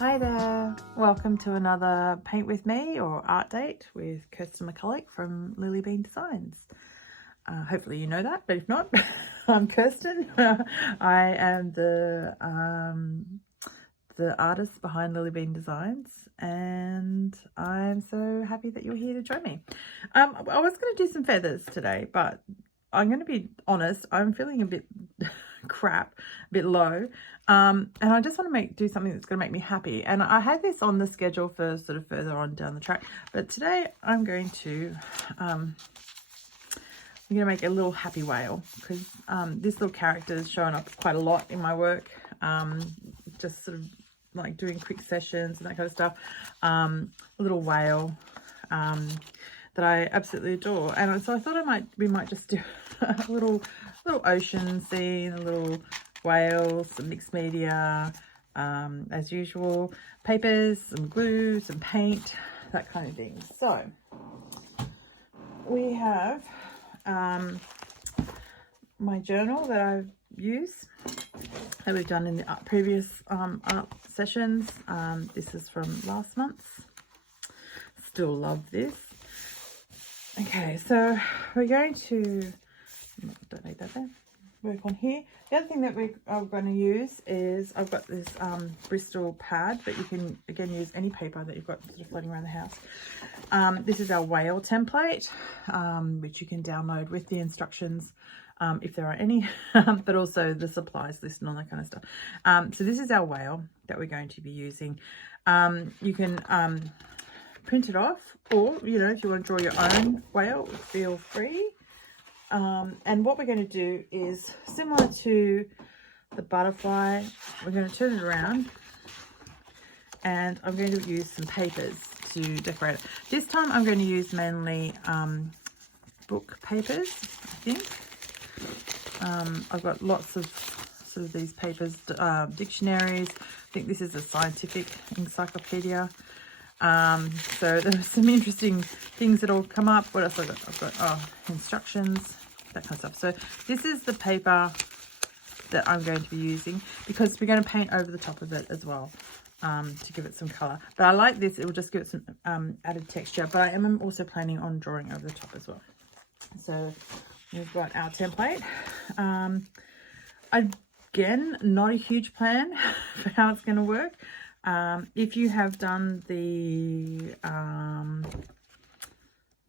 Hi there, welcome to another Paint With Me or Art Date with Kirsten McCulloch from LilliBean Designs. Hopefully you know that, but if not, I'm Kirsten. I am the artist behind LilliBean Designs, and I'm so happy that you're here to join me. I was going to do some feathers today, but I'm going to be honest, I'm feeling a bit crap, a bit low, and I just want to do something that's going to make me happy. And I had this on the schedule for sort of further on down the track, but today I'm going to make a little happy whale, because this little character is showing up quite a lot in my work, just sort of like doing quick sessions and that kind of stuff. A little whale that I absolutely adore, and so I thought we might just do a little ocean scene, a little whale, some mixed media, as usual, papers, some glue, some paint, that kind of thing. So we have my journal that I use, that we've done in the previous art sessions. This is from last month. Still love this. Okay, so we're going to, don't need that there, work on here. The other thing that I'm going to use is, I've got this Bristol pad, but you can again use any paper that you've got sort of floating around the house. This is our whale template, which you can download with the instructions, if there are any, but also the supplies list and all that kind of stuff. So this is our whale that we're going to be using. You can print it off, or if you want to draw your own whale, feel free. And what we're going to do is similar to the butterfly. We're going to turn it around, and I'm going to use some papers to decorate it. This time I'm going to use mainly book papers, I think. I've got lots of sort of these papers, dictionaries. I think this is a scientific encyclopedia. So there are some interesting things that all come up. What else I've got instructions, that kind of stuff. So this is the paper that I'm going to be using, because we're going to paint over the top of it as well, to give it some color. But I like this, it will just give it some added texture, but I am also planning on drawing over the top as well. So we've got our template. Again, not a huge plan for how it's going to work. If you have done the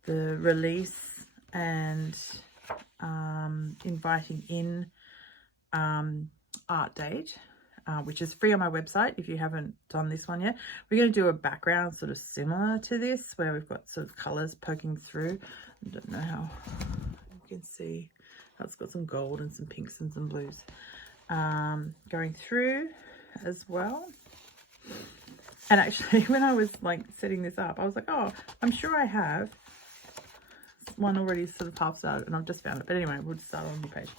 release and inviting in art date, which is free on my website, if you haven't done this one yet, we're going to do a background sort of similar to this, where we've got sort of colors poking through. I don't know how you can see how it's got some gold and some pinks and some blues going through as well. And actually, when I was like setting this up, I was like, oh, I'm sure I have one already sort of half started, and I've just found it. But anyway, we'll just start on the page.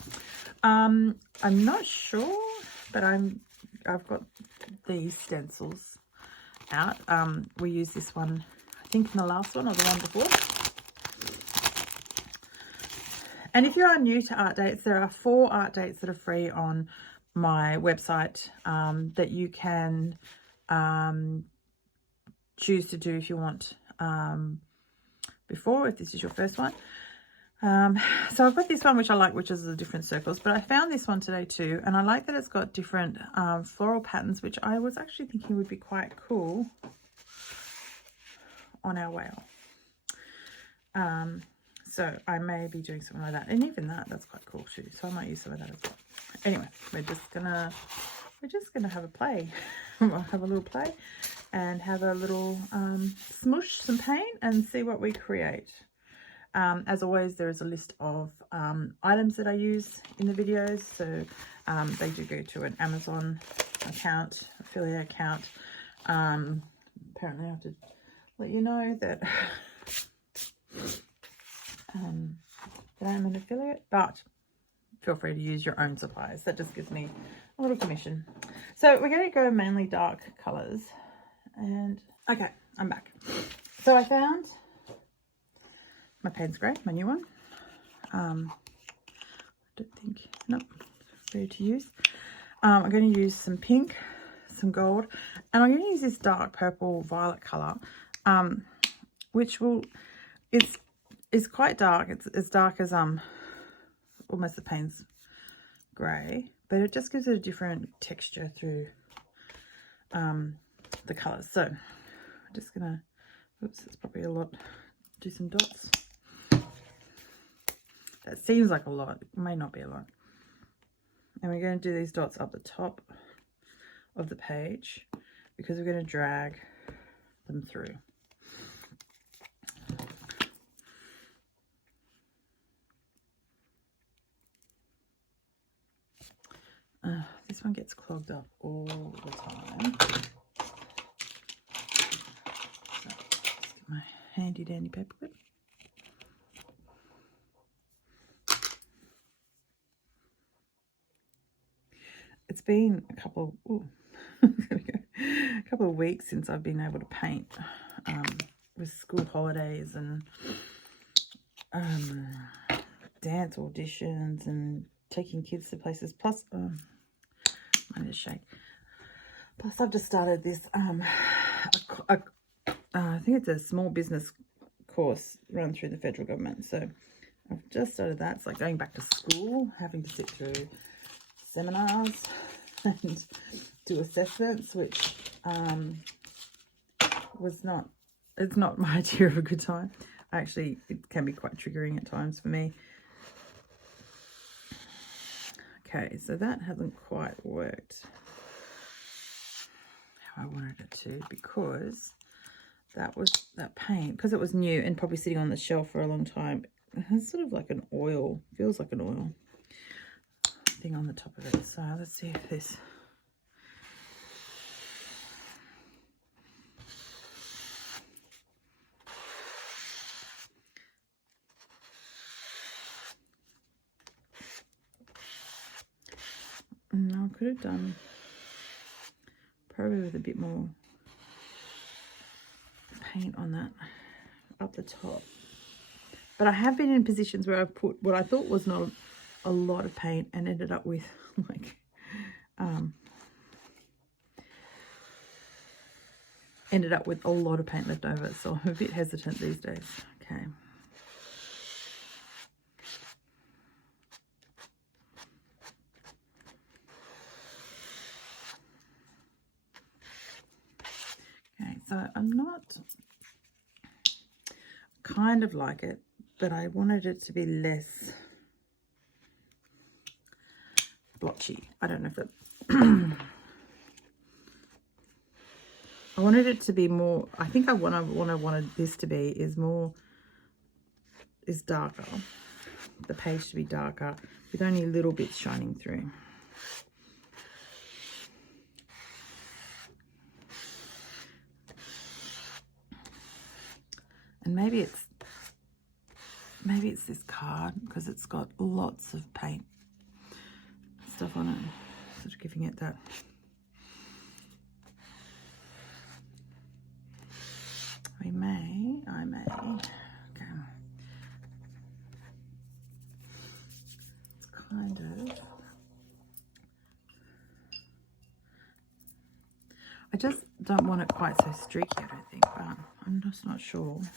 I'm not sure, but I've got these stencils out. We used this one, I think, in the last one or the one before. And if you are new to art dates, there are 4 art dates that are free on my website, that you can choose to do if you want, before, if this is your first one. So I've got this one which I like, which is the different circles, but I found this one today too, and I like that it's got different floral patterns, which I was actually thinking would be quite cool on our whale. So I may be doing something like that, and even that's quite cool too, so I might use some of that as well. Anyway, we're just gonna have a play. We'll have a little play and have a little smush some paint and see what we create. As always, there is a list of items that I use in the videos, so they do go to an Amazon account, affiliate account. Apparently I have to let you know that that I'm an affiliate, but feel free to use your own supplies. That just gives me a little commission. So we're going to go mainly dark colors. And okay, I'm back. So I found my pain's grey, my new one. I don't think, nope, ready to use. I'm going to use some pink, some gold. And I'm going to use this dark purple violet colour, which will, it's quite dark. It's as dark as almost the Payne's grey, but it just gives it a different texture through the colours. So I'm just going to, oops, it's probably a lot, do some dots. That seems like a lot. It may not be a lot. And we're going to do these dots up the top of the page because we're going to drag them through. This one gets clogged up all the time. So let's get my handy dandy paper clip. It's been a couple a couple of weeks since I've been able to paint with school holidays and dance auditions and taking kids to places. Plus, I just shake. Plus, I've just started this. I think it's a small business course run through the federal government. So I've just started that. It's like going back to school, having to sit through seminars and do assessments, which it's not my idea of a good time. Actually, it can be quite triggering at times for me. Okay, so that hasn't quite worked how I wanted it to, because that paint, because it was new and probably sitting on the shelf for a long time, it's sort of like an oil, feels like an oil thing on the top of it. So let's see if this, no, I could have done probably with a bit more paint on that up the top. But I have been in positions where I've put what I thought was not a lot of paint and ended up with like a lot of paint left over. So I'm a bit hesitant these days. Okay. Okay, so I'm not, kind of like it, but I wanted it to be less blotchy. I don't know if it I wanted it to be more, I think what I wanted this to be is darker. The page to be darker with only little bits shining through. And maybe it's this card because it's got lots of paint stuff on it, sort of giving it that. I may. Okay. It's kind of. I just don't want it quite so streaky, I don't think, but I'm just not sure if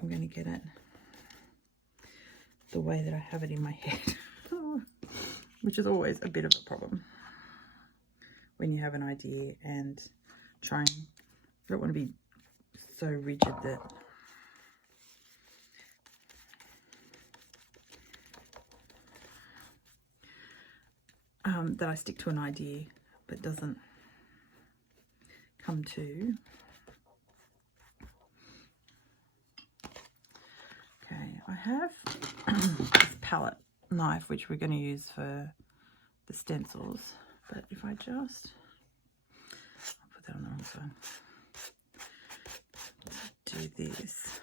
I'm going to get it the way that I have it in my head, which is always a bit of a problem when you have an idea and trying. I don't want to be so rigid that I stick to an idea but doesn't come to. Okay, I have this palette knife which we're going to use for the stencils, but if I just, I'll put that on the wrong side. Do this.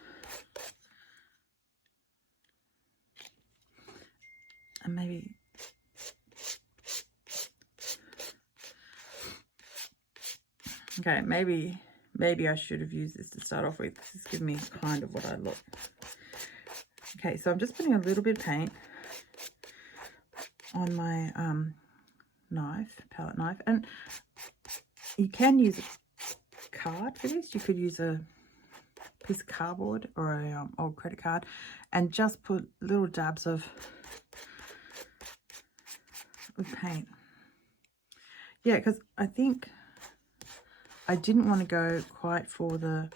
And maybe okay, maybe I should have used this to start off with. This is giving me kind of what I look. Okay, so I'm just putting a little bit of paint on my knife, palette knife, and you can use a card for this. You could use a piece of cardboard or a old credit card and just put little dabs of paint. Yeah, because I think I didn't want to go quite for the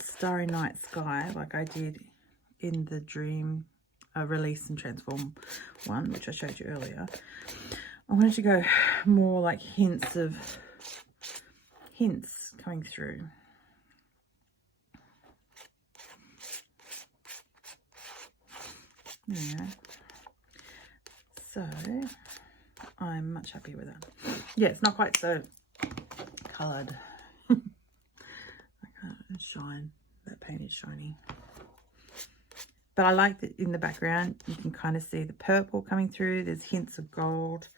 Starry Night Sky like I did in the Dream Release and Transform one, which I showed you earlier. I wanted to go more like hints coming through. There we go. So I'm much happier with that. Yeah, it's not quite so coloured. I can't shine. That paint is shiny. But I like that in the background you can kind of see the purple coming through. There's hints of gold,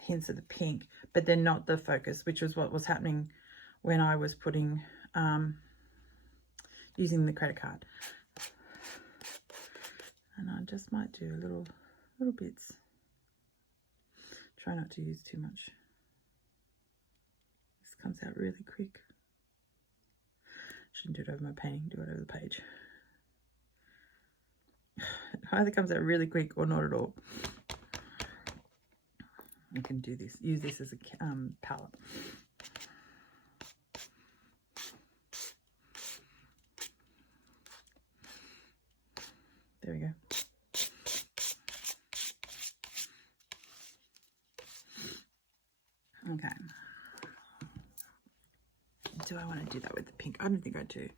hints of the pink, but they're not the focus, which was what was happening when I was putting using the credit card. And I just might do little bits. Try not to use too much. This comes out really quick. Shouldn't do it over my painting, do it over the page. It either comes out really quick or not at all. You can do this, use this as a palette. There we go. Okay. Do I want to do that with the pink? I don't think I do.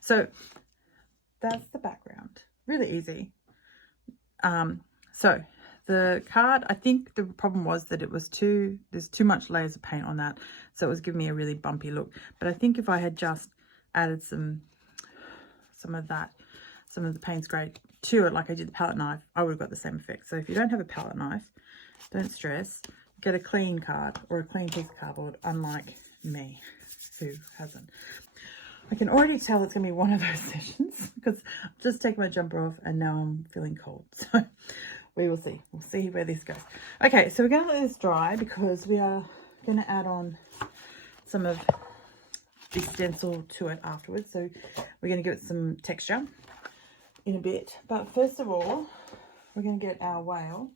So that's the background. Really easy. So the card, I think the problem was that it was there's too much layers of paint on that. So it was giving me a really bumpy look. But I think if I had just added some of the Payne's Grey to it, like I did the palette knife, I would have got the same effect. So if you don't have a palette knife, don't stress. Get a clean card or a clean piece of cardboard, unlike me, who hasn't. I can already tell it's going to be one of those sessions because I've just taken my jumper off and now I'm feeling cold. So we will see. We'll see where this goes. Okay, so we're going to let this dry because we are going to add on some of the stencil to it afterwards. So we're going to give it some texture in a bit. But first of all, we're going to get our whale.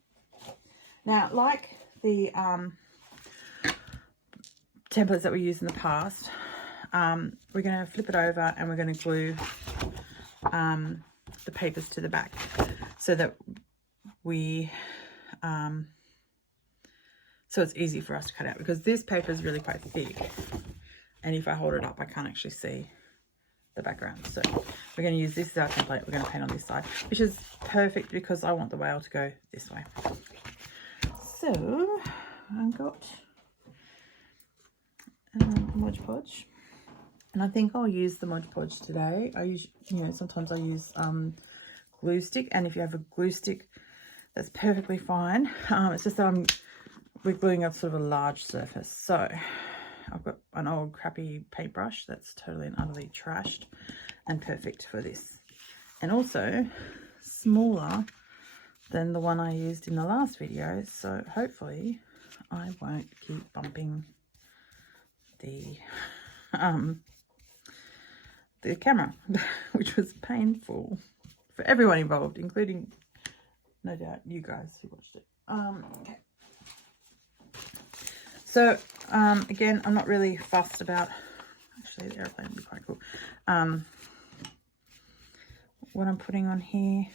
Now, like the templates that we used in the past, we're going to flip it over and we're going to glue the papers to the back so that we so it's easy for us to cut out, because this paper is really quite thick, and if I hold it up I can't actually see the background. So we're going to use this as our template. We're going to paint on this side, which is perfect because I want the whale to go this way. So I've got Mod Podge, and I think I'll use the Mod Podge today. I use, sometimes I use glue stick, and if you have a glue stick, that's perfectly fine. It's just that we're gluing up sort of a large surface. So I've got an old crappy paintbrush that's totally and utterly trashed and perfect for this, and also smaller than the one I used in the last video, so hopefully I won't keep bumping the camera, which was painful for everyone involved, including no doubt you guys who watched it. Okay. So again, I'm not really fussed about, actually the airplane would be quite cool, what I'm putting on here.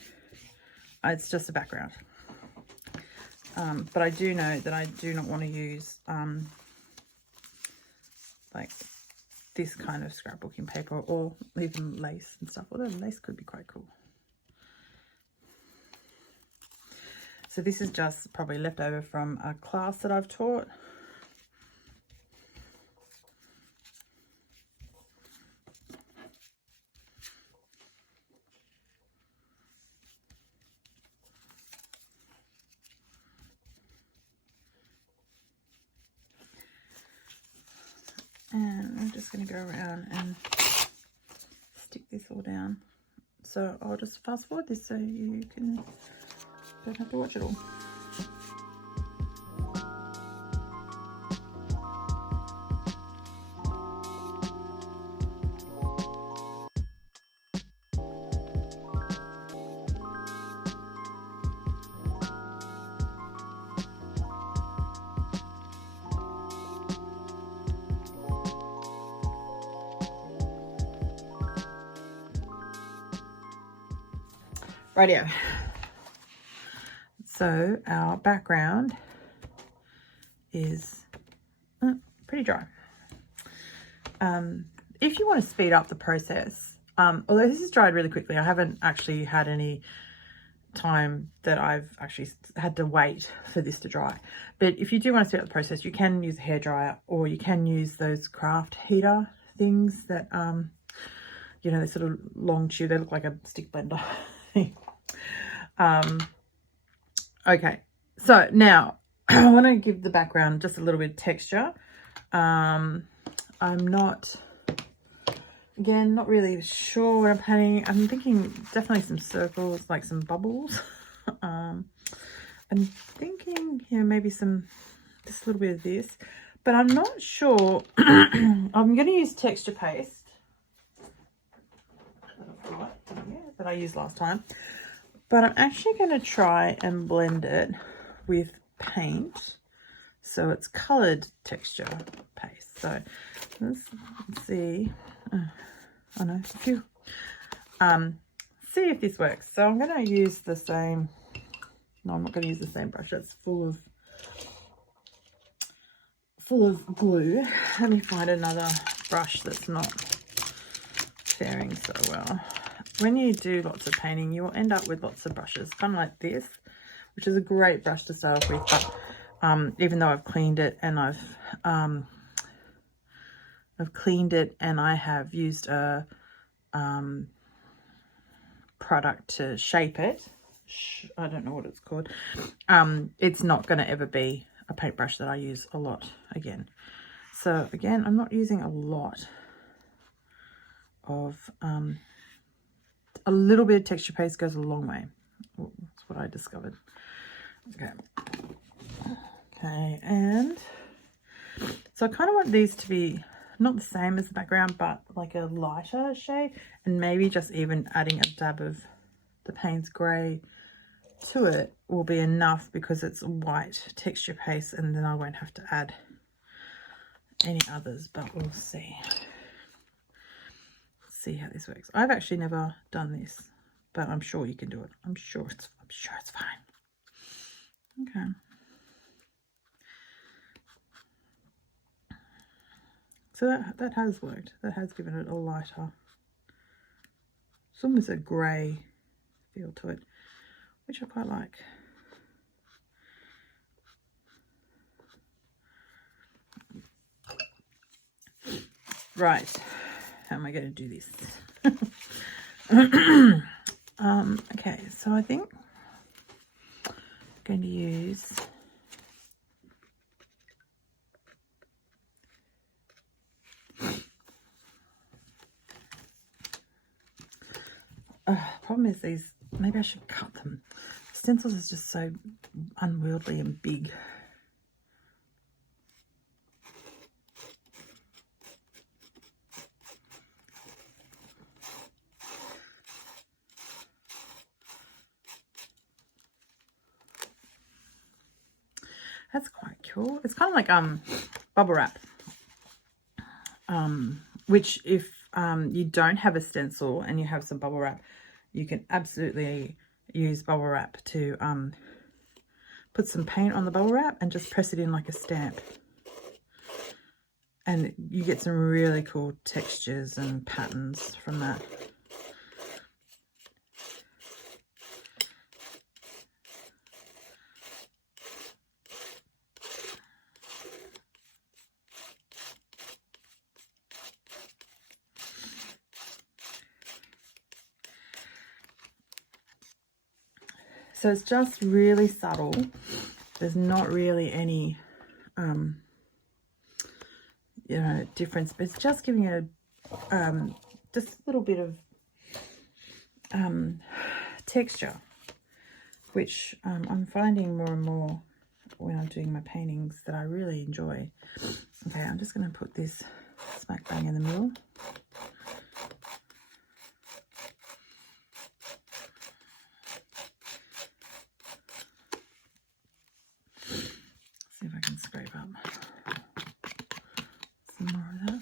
It's just a background, but I do know that I do not want to use like this kind of scrapbooking paper or even lace and stuff, although lace could be quite cool. So this is just probably left over from a class that I've taught. And I'm just going to go around and stick this all down. So I'll just fast forward this so you don't have to watch it all. Rightio. So our background is pretty dry. If you want to speed up the process, although this is dried really quickly, I haven't actually had any time that I've actually had to wait for this to dry. But if you do want to speed up the process, you can use a hairdryer, or you can use those craft heater things that, you know, they sort of long tube. They look like a stick blender. Okay, so now I want to give the background just a little bit of texture. I'm not, again, not really sure what I'm painting. I'm thinking definitely some circles, like some bubbles. I'm thinking, you know, maybe just a little bit of this, but I'm not sure. I'm going to use texture paste that I used last time, but I'm actually going to try and blend it with paint, so it's colored texture paste. So let's see. I know a few. See if this works. So I'm going to use the same. No, I'm not going to use the same brush. It's full of glue. Let me find another brush that's not faring so well. When you do lots of painting, you will end up with lots of brushes, kind of like this, which is a great brush to start off with. But even though I've cleaned it and I have used a product to shape it. I don't know what it's called. It's not going to ever be a paintbrush that I use a lot again. So again, I'm not using a lot of, a little bit of texture paste goes a long way. That's what I discovered. Okay, and so I kind of want these to be not the same as the background, but like a lighter shade, and maybe just even adding a dab of the Payne's Grey to it will be enough, because it's white texture paste, and then I won't have to add any others, but we'll see. See how this works. I've actually never done this, but I'm sure you can do it. I'm sure it's fine. Okay. So that has worked. That has given it a lighter, it's almost a grey feel to it, which I quite like. Right, how am I going to do this? Okay, so I think I'm going to use problem is these, maybe I should cut them. Stencils is just so unwieldy and big. That's quite cool. It's kind of like bubble wrap, which if you don't have a stencil and you have some bubble wrap, you can absolutely use bubble wrap to put some paint on the bubble wrap and just press it in like a stamp, and you get some really cool textures and patterns from that. So it's just really subtle. There's not really any, you know, difference, but it's just giving it a, just a little bit of texture, which I'm finding more and more when I'm doing my paintings that I really enjoy. Okay, I'm just going to put this smack bang in the middle. See if I can scrape up some more of that.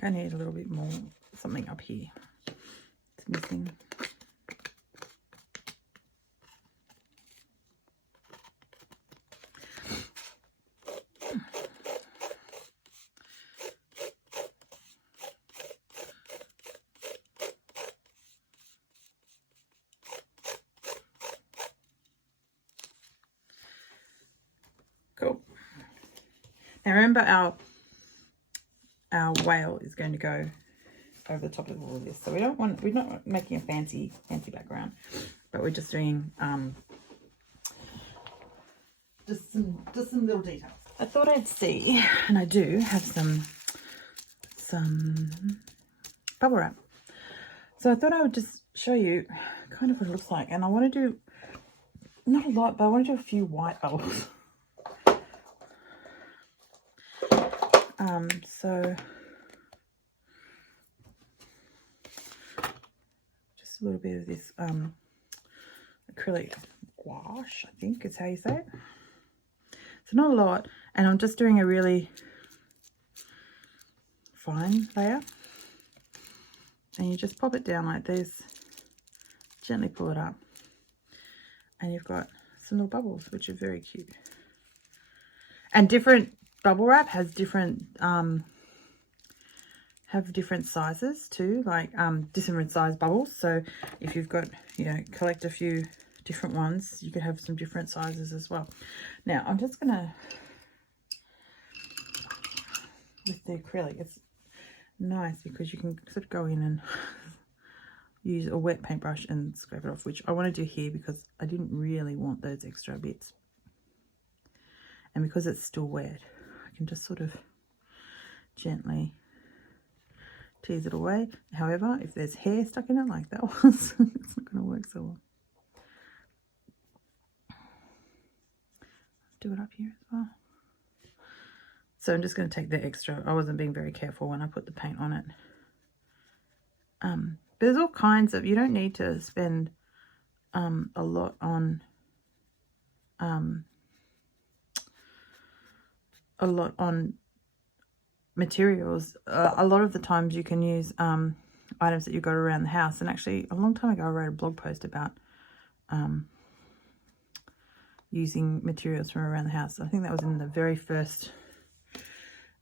think I need a little bit more, something up here. It's missing. Cool. Now remember our whale is going to go over the top of all of this. So we're not making a fancy background, but we're just doing just some little details. I thought I'd see, and I do have some bubble wrap. So I thought I would just show you kind of what it looks like. And I want to do, not a lot, but I want to do a few white bubbles. So just a little bit of this acrylic gouache, I think is how you say it. So not a lot, and I'm just doing a really fine layer. And you just pop it down like this, gently pull it up, and you've got some little bubbles, which are very cute. And different bubble wrap has different sizes too, like different size bubbles. So if you've got, you know, collect a few different ones, you could have some different sizes as well. Now I'm just gonna, with the acrylic, it's nice because you can sort of go in and use a wet paintbrush and scrape it off, which I want to do here because I didn't really want those extra bits. And because it's still wet, I can just sort of gently tease it away. However, if there's hair stuck in it like that was, it's not going to work so well. Do it up here as well. So I'm just going to take the extra. I wasn't being very careful when I put the paint on it. There's all kinds of, you don't need to spend a lot on materials. A lot of the times you can use items that you got around the house. And actually a long time ago I wrote a blog post about using materials from around the house. I think that was in the very first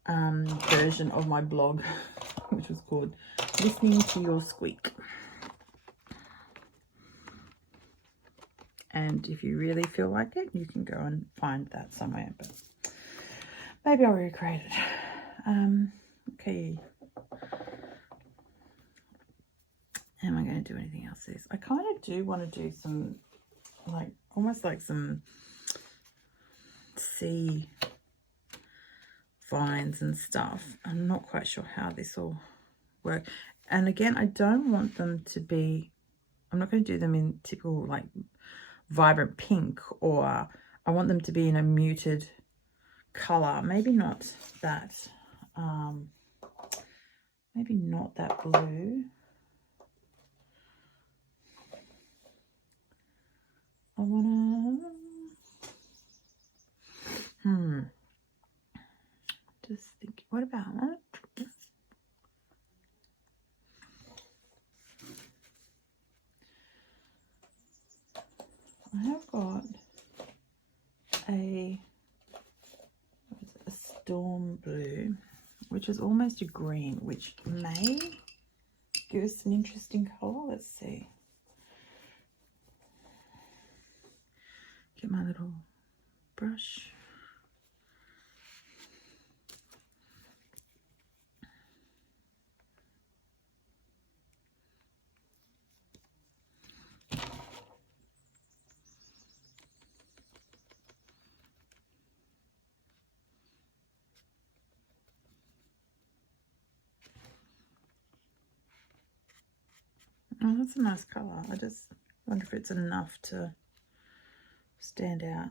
version of my blog, which was called Listening to Your Squeak. And if you really feel like it, you can go and find that somewhere, but maybe I'll recreate it. Okay. Am I going to do anything else? I kind of do want to do some, like, almost like some sea vines and stuff. I'm not quite sure how this will work. And again, I don't want them to be, I'm not going to do them in typical like vibrant pink, or I want them to be in a muted color. Maybe not that, maybe not that blue. I wanna, just think, what about that? I have got a storm blue, which is almost a green, which may give us an interesting color. Let's see. Get my little brush. Oh, that's a nice colour. I just wonder if it's enough to stand out.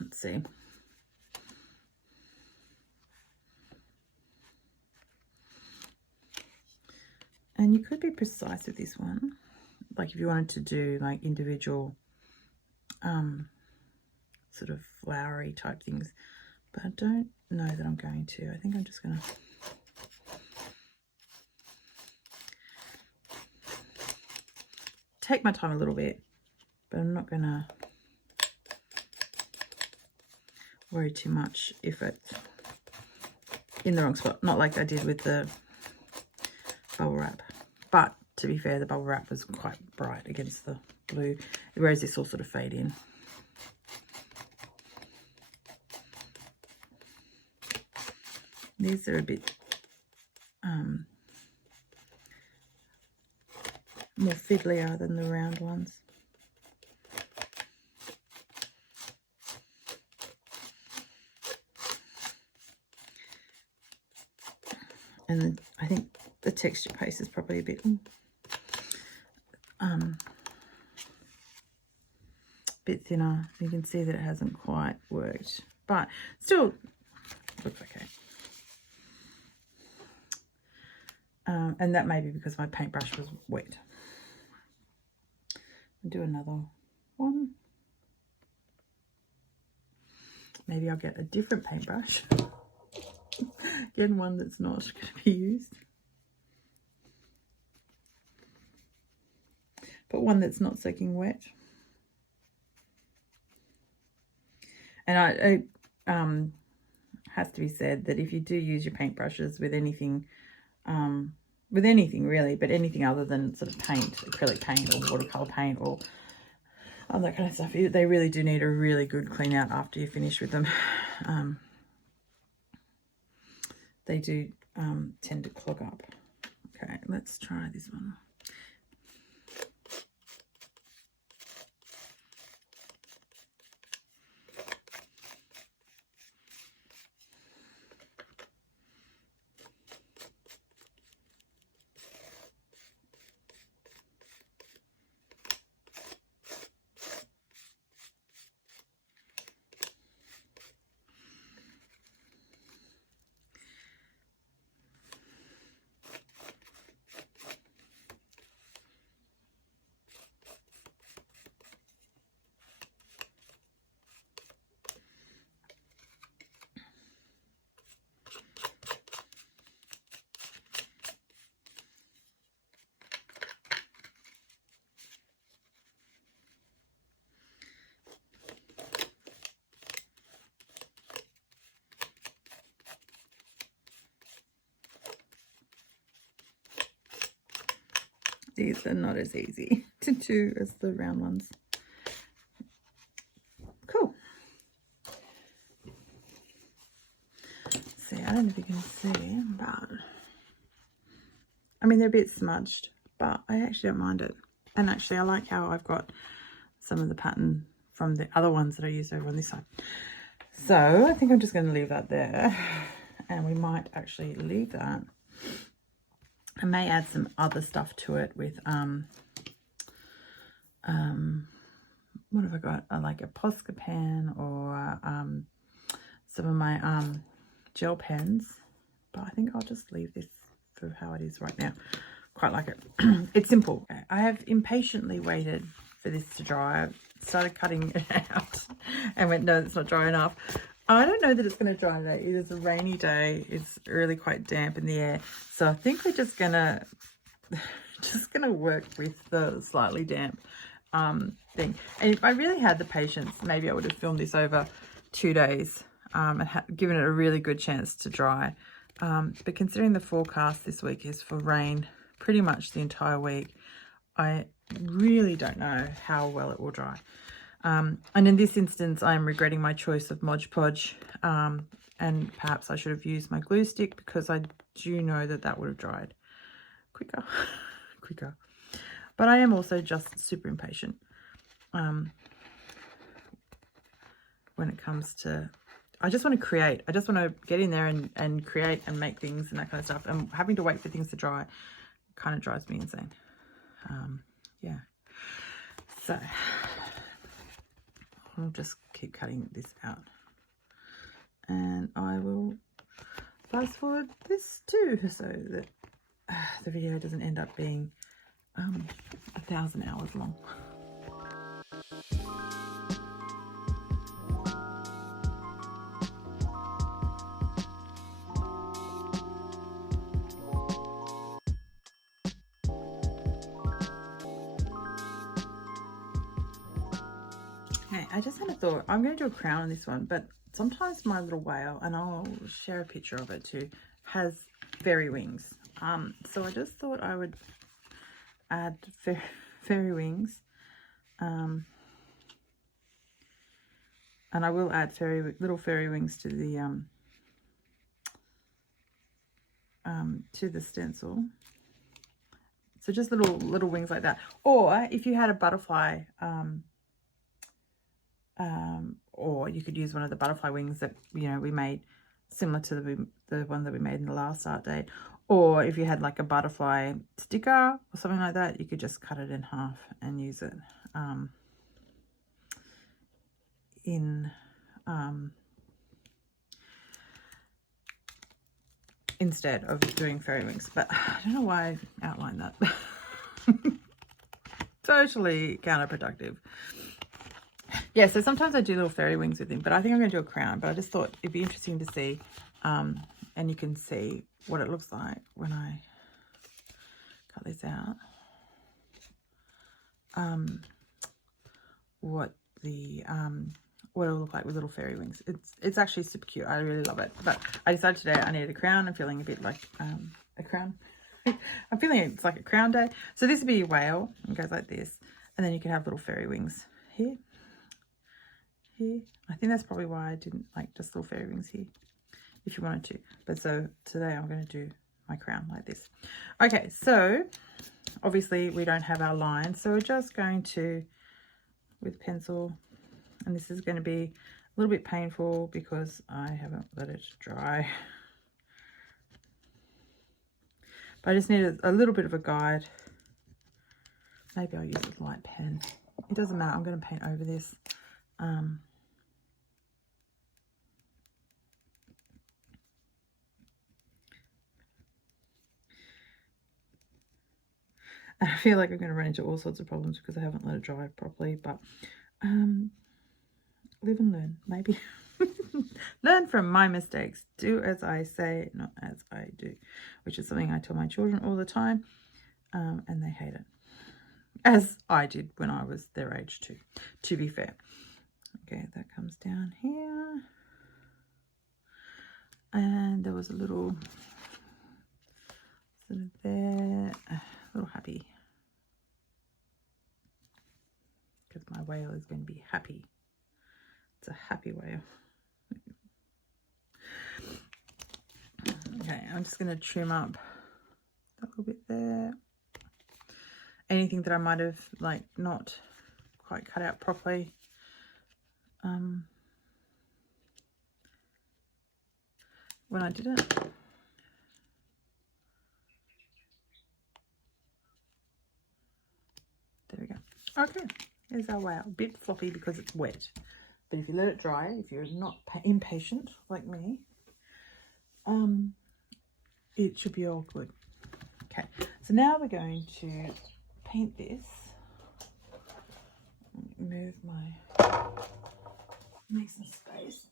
Let's see. And you could be precise with this one, like if you wanted to do like individual sort of flowery type things, but I don't know that I'm going to. I think I'm just going to take my time a little bit, but I'm not going to worry too much if it's in the wrong spot, not like I did with the bubble wrap. But to be fair, the bubble wrap was quite bright against the blue, whereas this will sort of fade in. These are a bit more fiddlier than the round ones. And I think the texture paste is probably a bit thinner. You can see that it hasn't quite worked, but still looks okay. And that may be because my paintbrush was wet. I'll do another one. Maybe I'll get a different paintbrush. Get one that's not going to be used. But one that's not soaking wet. And has to be said that if you do use your paintbrushes with anything really, but anything other than sort of paint, acrylic paint or watercolor paint or that kind of stuff, they really do need a really good clean out after you finish with them. They do tend to clog up. Okay, let's try this one. These are not as easy to do as the round ones. Cool. See, I don't know if you can see, but I mean, they're a bit smudged, but I actually don't mind it. And actually, I like how I've got some of the pattern from the other ones that I used over on this side. So I think I'm just going to leave that there. And we might actually leave that. I may add some other stuff to it with, what have I got? I like a Posca pen or some of my gel pens. But I think I'll just leave this for how it is right now. Quite like it. It's simple. I have impatiently waited for this to dry. I started cutting it out and went, no, it's not dry enough. I don't know that it's going to dry today. It is a rainy day. It's really quite damp in the air. So I think we're just gonna work with the slightly damp thing. And if I really had the patience, maybe I would have filmed this over 2 days and given it a really good chance to dry. But considering the forecast this week is for rain pretty much the entire week, I really don't know how well it will dry. And in this instance, I'm regretting my choice of Mod Podge, and perhaps I should have used my glue stick because I do know that that would have dried quicker. But I am also just super impatient when it comes to, I just want to create. I just want to get in there and create and make things and that kind of stuff. And having to wait for things to dry kind of drives me insane. Yeah. So I'll just keep cutting this out. And I will fast forward this too, so that the video doesn't end up being 1,000 hours long. Okay, I just had a thought. I'm going to do a crown on this one, but sometimes my little whale, and I'll share a picture of it too, has fairy wings. So I just thought I would add fairy wings. And I will add little fairy wings to the stencil. So just little wings like that. Or if you had a butterfly, or you could use one of the butterfly wings that, you know, we made similar to the one that we made in the last art date. Or if you had like a butterfly sticker or something like that, you could just cut it in half and use it instead of doing fairy wings. But I don't know why I outlined that. Totally counterproductive. Yeah, so sometimes I do little fairy wings with him, but I think I'm going to do a crown. But I just thought it'd be interesting to see, and you can see what it looks like when I cut this out. What it'll look like with little fairy wings. It's actually super cute. I really love it. But I decided today I needed a crown. I'm feeling a bit like a crown. I'm feeling it's like a crown day. So this would be a whale. It goes like this, and then you can have little fairy wings here. I think that's probably why I didn't like just little fairy wings here, if you wanted to. But so today I'm going to do my crown like this. Okay, so obviously we don't have our line, so we're just going to, with pencil, and this is going to be a little bit painful because I haven't let it dry. But I just need a little bit of a guide. Maybe I'll use a light pen. It doesn't matter. I'm going to paint over this. I feel like I'm going to run into all sorts of problems because I haven't let it dry properly, but live and learn, maybe. Learn from my mistakes. Do as I say, not as I do, which is something I tell my children all the time, and they hate it, as I did when I was their age too, to be fair. Okay, that comes down here, and there was a little sort of there, a little happy, because my whale is going to be happy. It's a happy whale. Okay, I'm just going to trim up a little bit there. Anything that I might have like not quite cut out properly. When I did it. There we go. Okay, here's our whale. A bit floppy because it's wet. But if you let it dry, if you're not impatient like me, it should be all good. Okay, so now we're going to paint this. Move make some space.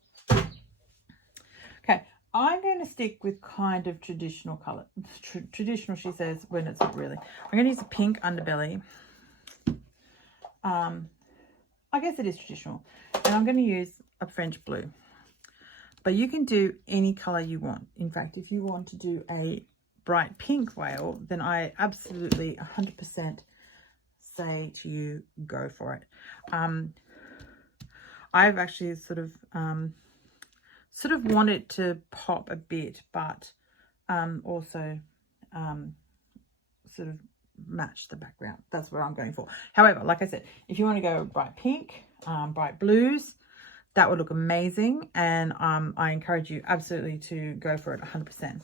Okay, I'm going to stick with kind of traditional colour. Traditional, she says, when it's not really. I'm going to use a pink underbelly. I guess it is traditional. And I'm going to use a French blue. But you can do any colour you want. In fact, if you want to do a bright pink whale, then I absolutely 100% say to you, go for it. I've actually sort of want it to pop a bit, but also sort of match the background. That's what I'm going for. However, like I said, if you want to go bright pink, bright blues, that would look amazing, and I encourage you absolutely to go for it 100%.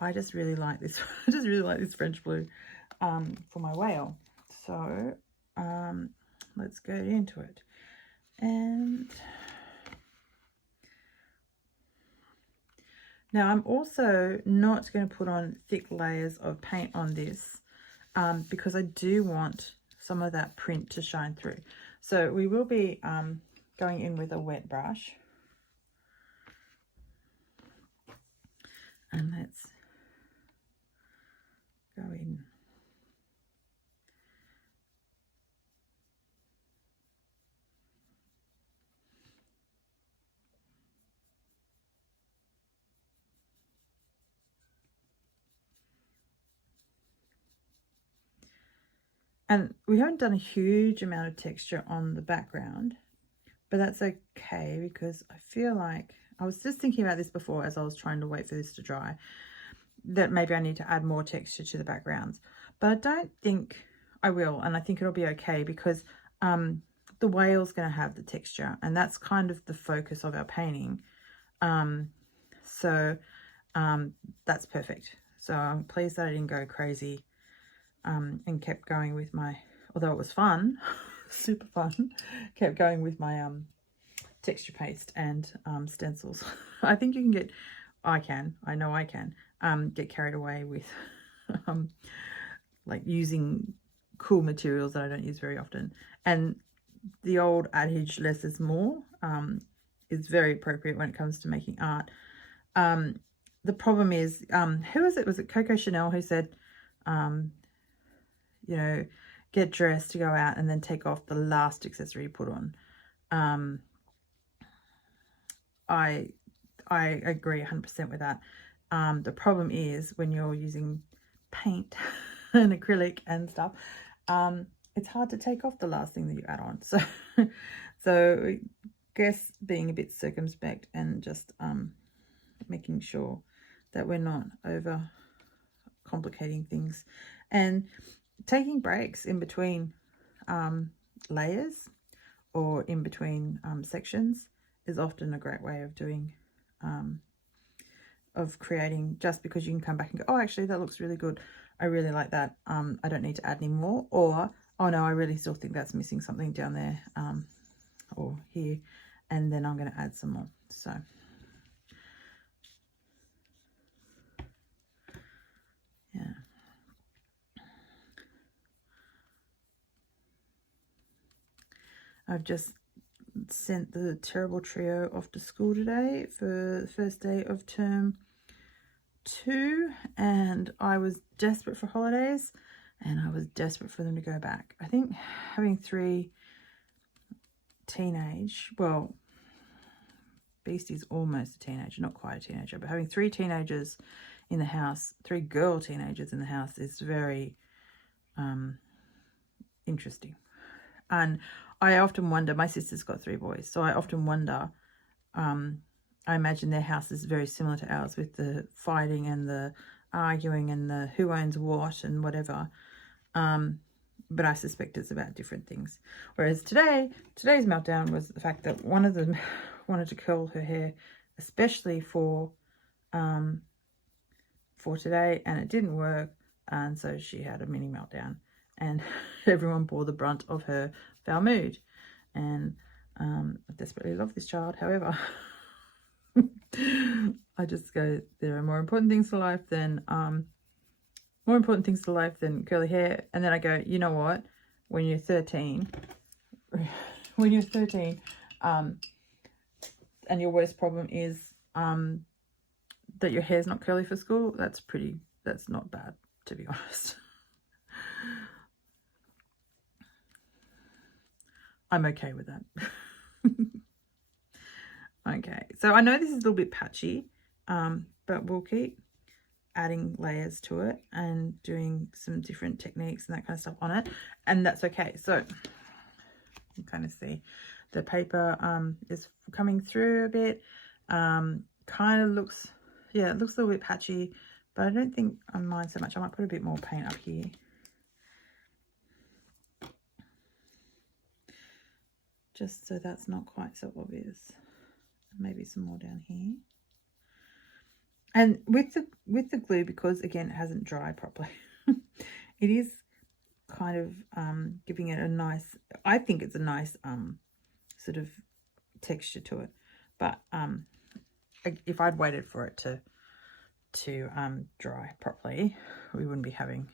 I just really like this. I just really like this French blue for my whale. So let's go into it. And Now I'm also not going to put on thick layers of paint on this because I do want some of that print to shine through. So we will be going in with a wet brush. And let's go in. And we haven't done a huge amount of texture on the background, but that's okay because I feel like, I was just thinking about this before as I was trying to wait for this to dry, that maybe I need to add more texture to the backgrounds. But I don't think I will, and I think it'll be okay because the whale's going to have the texture, and that's kind of the focus of our painting. So that's perfect. So I'm pleased that I didn't go crazy and kept going with my, although it was fun, super fun, kept going with my texture paste and stencils. I think you can get, I know I can get carried away with like using cool materials that I don't use very often. And the old adage, less is more, is very appropriate when it comes to making art. The problem is, who was it? Was it Coco Chanel who said, you know, get dressed to go out and then take off the last accessory you put on? I agree 100% with that. The problem is when you're using paint and acrylic and stuff, it's hard to take off the last thing that you add on. So I guess being a bit circumspect and just making sure that we're not over complicating things, and taking breaks in between layers or in between sections is often a great way of doing of creating, just because you can come back and go, oh, actually that looks really good, I really like that, I don't need to add any more, or oh no, I really still think that's missing something down there or here, and then I'm going to add some more. So yeah, I've just sent the terrible trio off to school today for the first day of term 2, and I was desperate for holidays and I was desperate for them to go back. I think having 3 teenage, well, Beastie's almost a teenager, not quite a teenager, but having 3 teenagers in the house, 3 girl teenagers in the house, is very interesting. And I often wonder, my sister's got 3 boys, so I often wonder, I imagine their house is very similar to ours, with the fighting and the arguing and the who owns what and whatever. But I suspect it's about different things. Whereas today's meltdown was the fact that one of them wanted to curl her hair, especially for today, and it didn't work, and so she had a mini meltdown, and everyone bore the brunt of her foul mood. And I desperately love this child, however. I just go, there are more important things to life than curly hair. And then I go, you know what, when you're 13 and your worst problem is that your hair's not curly for school, that's not bad, to be honest. I'm okay with that. Okay, so I know this is a little bit patchy, but we'll keep adding layers to it and doing some different techniques and that kind of stuff on it, and that's okay. So you kind of see the paper is coming through a bit. Kind of looks, yeah, it looks a little bit patchy, but I don't think I mind so much. I might put a bit more paint up here. Just so that's not quite so obvious. Maybe some more down here. And with the glue, because again it hasn't dried properly, it is kind of giving it a nice, I think it's a nice sort of texture to it. But if I'd waited for it to to dry properly, we wouldn't be having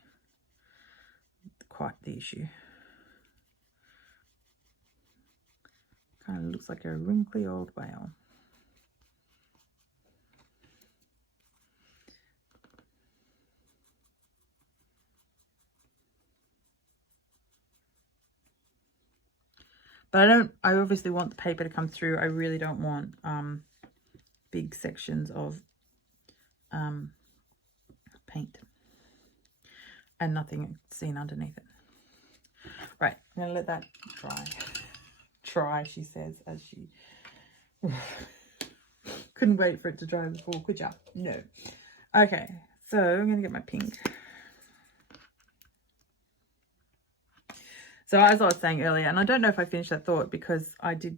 quite the issue. Kind of looks like a wrinkly old whale. But I obviously want the paper to come through. I really don't want big sections of paint and nothing seen underneath it. Right, I'm gonna let that dry. Try, she says, as she couldn't wait for it to dry before, could ya? No. Okay, so I'm gonna get my pink. So as I was saying earlier, and I don't know if I finished that thought because I did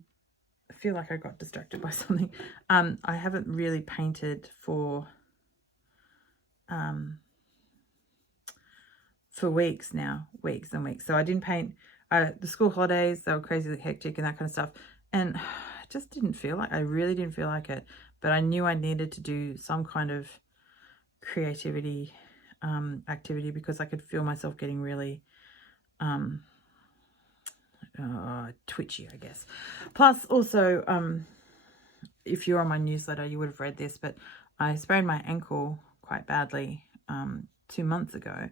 feel like I got distracted by something. I haven't really painted for weeks now, weeks and weeks. So I didn't paint the school holidays. They were crazy hectic and that kind of stuff. And I just didn't feel like, I really didn't feel like it. But I knew I needed to do some kind of creativity activity because I could feel myself getting really twitchy, I guess. Plus also, if you're on my newsletter, you would have read this, but I sprained my ankle quite badly 2 months ago.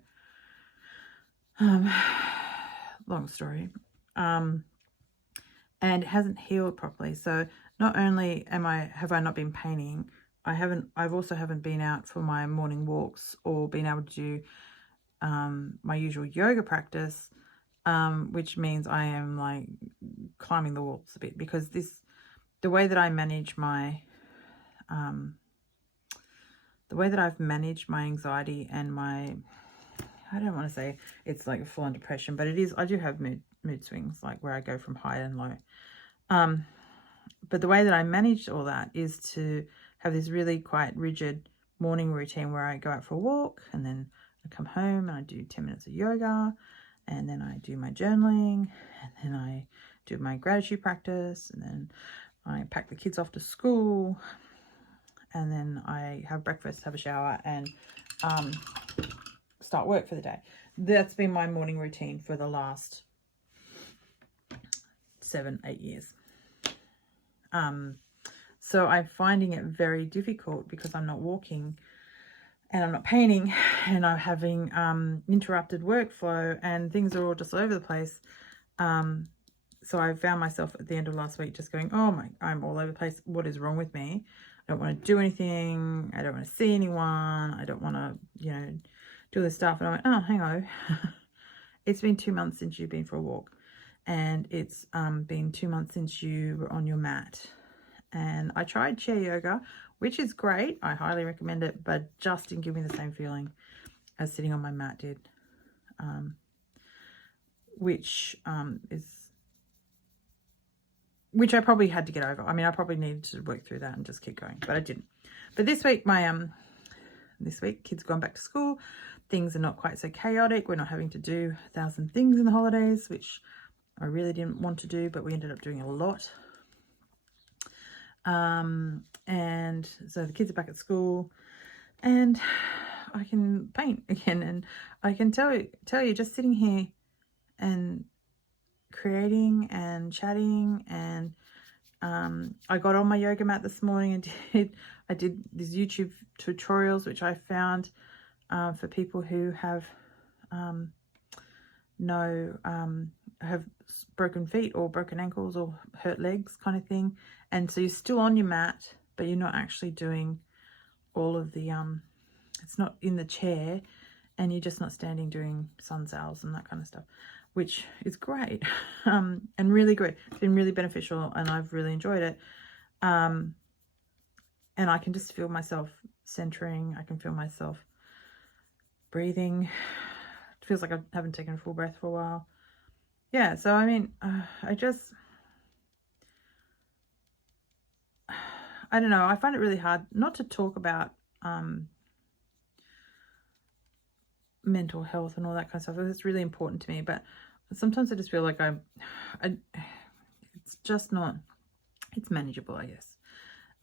Long story. And it hasn't healed properly. So not only have I not been painting, I've also haven't been out for my morning walks or been able to do my usual yoga practice, which means I am like climbing the walls a bit because the way that I manage my the way that I've managed my anxiety and my, I don't want to say it's like a full-on depression, but it is, I do have mood swings, like where I go from high and low. But the way that I manage all that is to have this really quite rigid morning routine where I go out for a walk and then I come home and I do 10 minutes of yoga and then I do my journaling and then I do my gratitude practice and then I pack the kids off to school and then I have breakfast, have a shower and start work for the day. That's been my morning routine for the last 7-8 years. So I'm finding it very difficult because I'm not walking and I'm not painting and I'm having interrupted workflow and things are all just all over the place. So I found myself at the end of last week just going, I'm all over the place. What is wrong with me? I don't want to do anything. I don't want to see anyone. I don't want to, do this stuff. And I went, oh, hang on. It's been 2 months since you've been for a walk. And it's been 2 months since you were on your mat. And I tried chair yoga, which is great. I highly recommend it, but just didn't give me the same feeling as sitting on my mat did. Which I probably had to get over. I mean, I probably needed to work through that and just keep going, but I didn't. But this week, kids gone back to school. Things are not quite so chaotic. We're not having to do 1,000 things in the holidays, which I really didn't want to do, but we ended up doing a lot. And so the kids are back at school and I can paint again. And I can tell you just sitting here and creating and chatting and I got on my yoga mat this morning and I did these YouTube tutorials which I found for people who have have broken feet or broken ankles or hurt legs kind of thing. And so you're still on your mat but you're not actually doing all of the it's not in the chair and you're just not standing doing sun sails and that kind of stuff, which is great and really good. It's been really beneficial and I've really enjoyed it. And I can just feel myself centering. I can feel myself breathing. It feels like I haven't taken a full breath for a while. Yeah, so I mean, I don't know. I find it really hard not to talk about mental health and all that kind of stuff. It's really important to me, but sometimes I just feel like it's just not, it's manageable, I guess.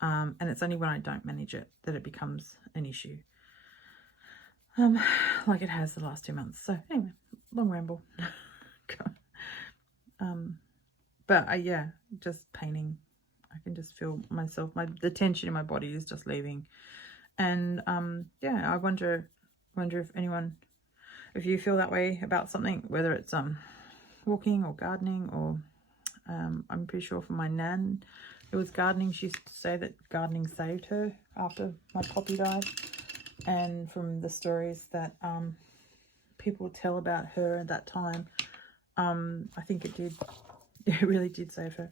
And it's only when I don't manage it that it becomes an issue. like it has the last 2 months. So anyway, long ramble. But yeah, just painting. I can just feel myself, the tension in my body is just leaving. And yeah, I wonder if you feel that way about something, whether it's walking or gardening, or I'm pretty sure for my nan, it was gardening. She used to say that gardening saved her after my poppy died. And from the stories that people tell about her at that time, I think it did. It really did save her.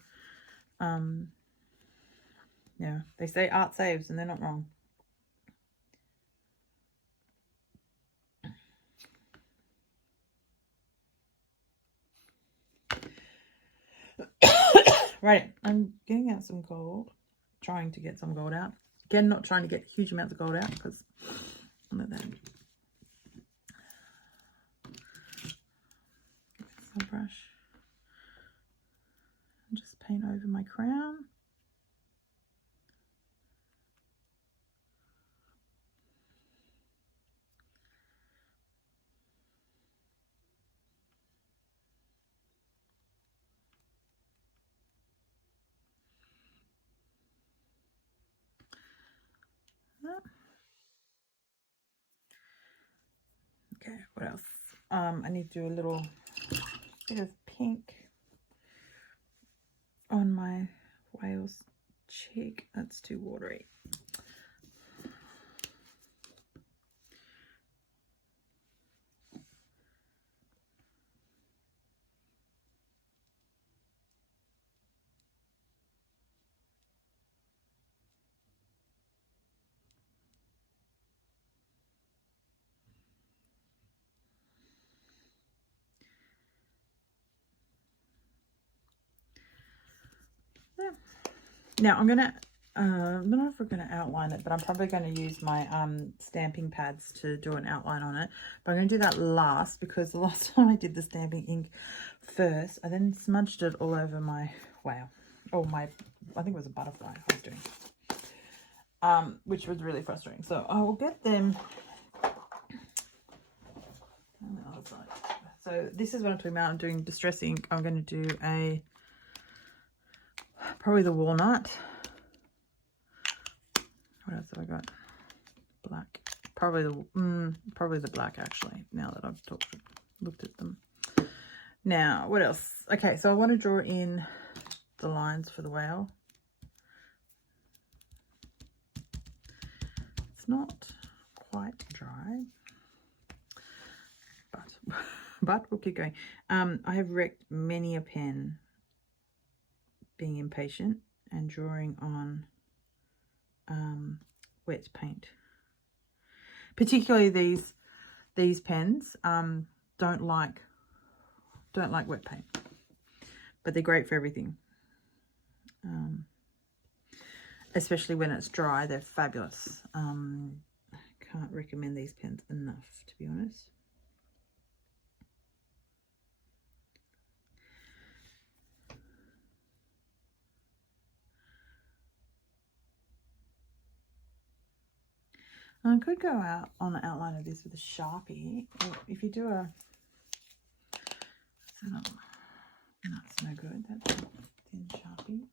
Yeah, they say art saves, and they're not wrong. Right, I'm getting out some gold. Trying to get some gold out. Again, not trying to get huge amounts of gold out because I'm not that. Some brush. And just paint over my crown. Okay, what else? I need to do a little bit of pink on my whale's cheek. That's too watery. Yeah. Now I'm gonna I don't know if we're gonna outline it, but I'm probably going to use my stamping pads to do an outline on it. But I'm going to do that last, because the last time I did the stamping ink first, I then smudged it all over my whale, or my, I think it was a butterfly I was doing, which was really frustrating. So I will get them on the other side. So this is what I'm talking about. I'm doing distress ink. I'm going to do probably the walnut. What else have I got? Black. Probably the black, actually, now that I've looked at them. Now, what else? Okay, so I want to draw in the lines for the whale. It's not quite dry, but we'll keep going. I have wrecked many a pen being impatient and drawing on wet paint. Particularly these pens don't like wet paint, but they're great for everything. Especially when it's dry, they're fabulous. I can't recommend these pens enough, to be honest. I could go out on the outline of this with a Sharpie. Or if you do a... That's no good. That's a thin Sharpie.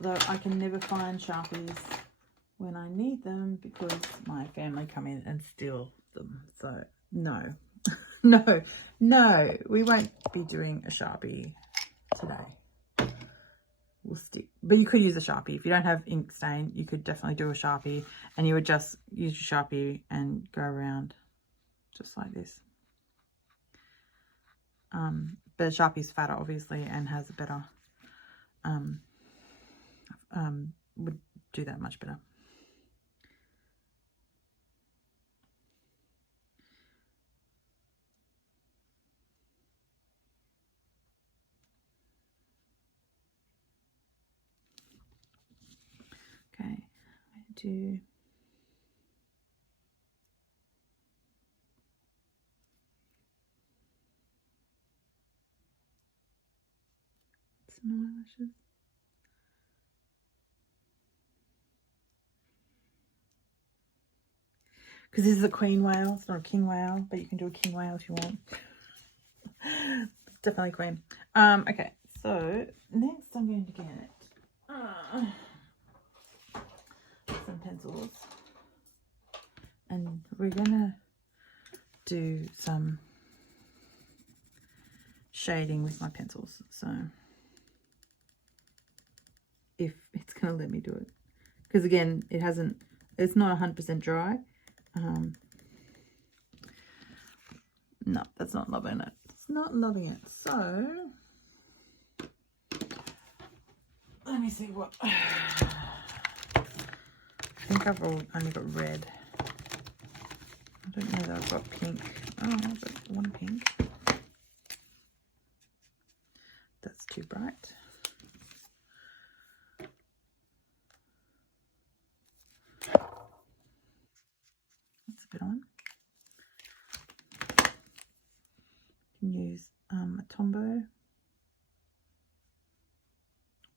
Though I can never find Sharpies when I need them because my family come in and steal them. So no, no, we won't be doing a Sharpie today. We'll stick, but you could use a Sharpie. If you don't have ink stain, you could definitely do a Sharpie, and you would just use your Sharpie and go around just like this. But a Sharpie's fatter, obviously, and has a better, would do that much better. Okay, I do. Some eyelashes. Because this is a queen whale. It's not a king whale, but you can do a king whale if you want. It's definitely queen. Okay, so next I'm going to get some pencils. And we're going to do some shading with my pencils. So if it's going to let me do it. Because again, it's not 100% dry. No, that's not loving it. It's not loving it. So let me see what. I think I've only got red. I don't know that I've got pink. Oh, I've got one pink. That's too bright. That's a bit on. You can use a Tombow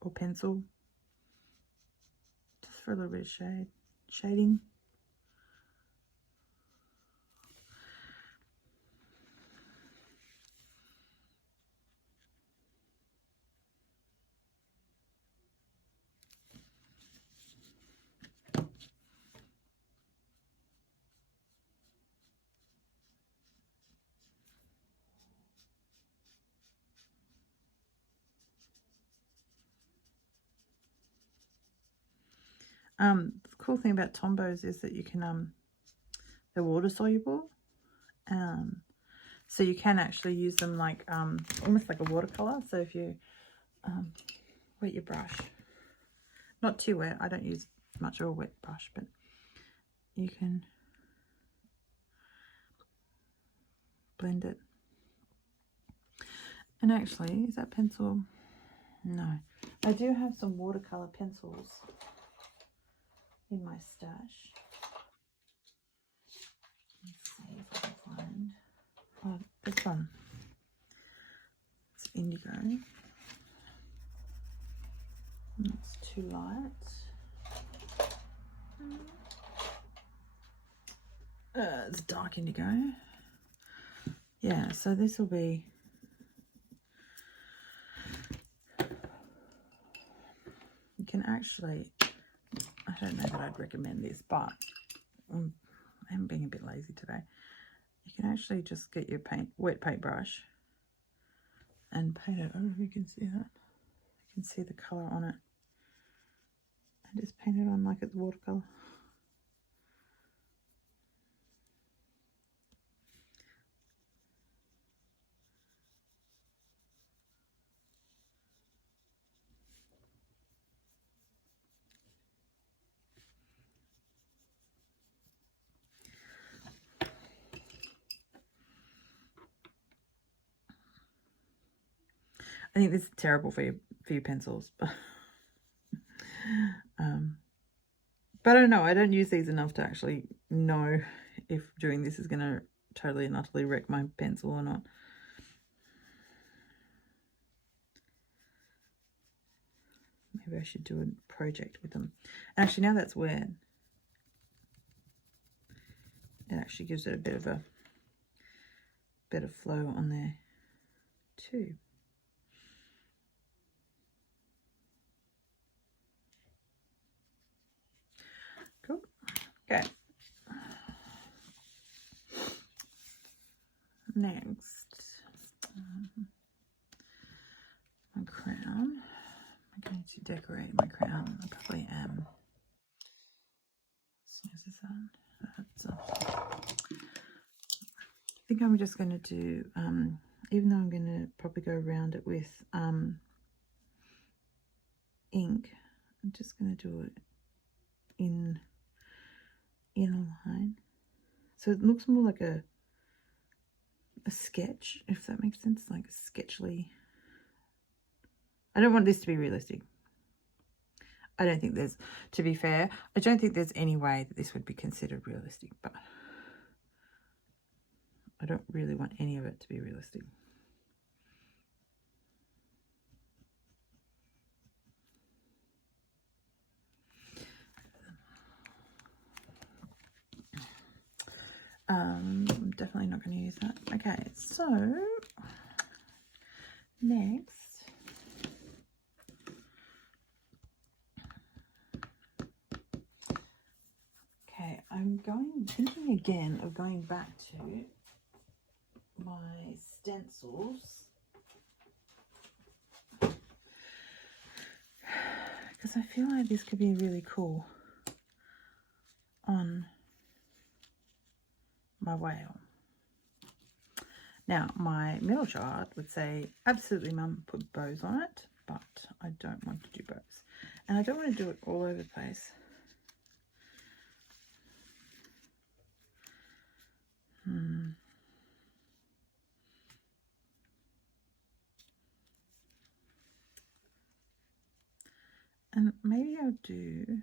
or pencil just for a little bit of shading. The cool thing about Tombows is that you can, they're water soluble. So you can actually use them like, almost like a watercolor. So if you wet your brush, not too wet, I don't use much of a wet brush, but you can blend it. And actually, is that pencil? No. I do have some watercolor pencils in my stash. Let's see if I can find. Oh, this one. It's indigo. It's too light. It's dark indigo. Yeah, so this will be. You can actually. I don't know that I'd recommend this, but I'm being a bit lazy today. You can actually just get your wet paintbrush and paint it. I don't know if you can see that. You can see the colour on it. And just paint it on like it's watercolour. I think this is terrible for your pencils, but but I don't know. I don't use these enough to actually know if doing this is going to totally and utterly wreck my pencil or not. Maybe I should do a project with them. Actually, now that's wet, it actually gives it a bit of a better flow on there too. Cool. Okay. Next, my crown. I'm going to decorate my crown. I probably am. So is this on? That's on. I think I'm just going to do, even though I'm going to probably go around it with ink, I'm just going to do it in a line. So it looks more like a sketch, if that makes sense, like sketchily. I don't want this to be realistic. I don't think there's, to be fair, I don't think there's any way that this would be considered realistic, but I don't really want any of it to be realistic. I'm definitely not going to use that. Okay, so next, okay, I'm thinking again of going back to my stencils, because I feel like this could be really cool on my whale. Now, my middle child would say, absolutely, Mum, put bows on it, but I don't want to do bows. And I don't want to do it all over the place. And maybe I'll do...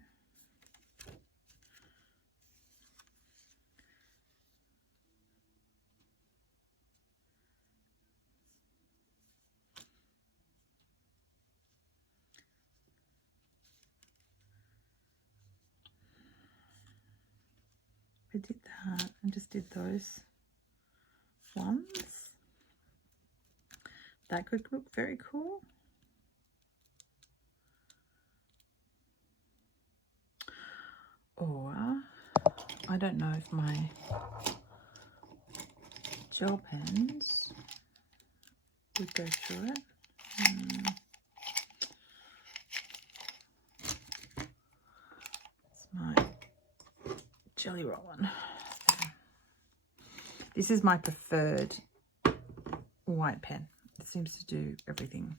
I did that and just did those ones. That could look very cool. Or I don't know if my gel pens would go through it. It's my Jelly Roll one. This is my preferred white pen. It seems to do everything.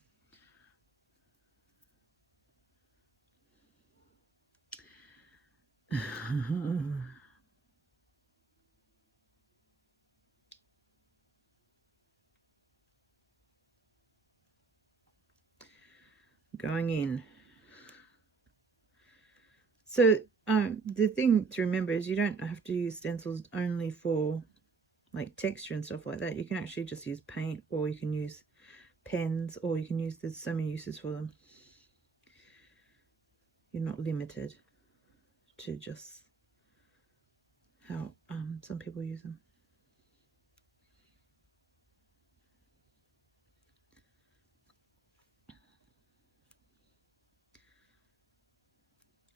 Going in. So the thing to remember is you don't have to use stencils only for like texture and stuff like that. You can actually just use paint, or you can use pens, or you can use, there's so many uses for them. You're not limited to just how some people use them.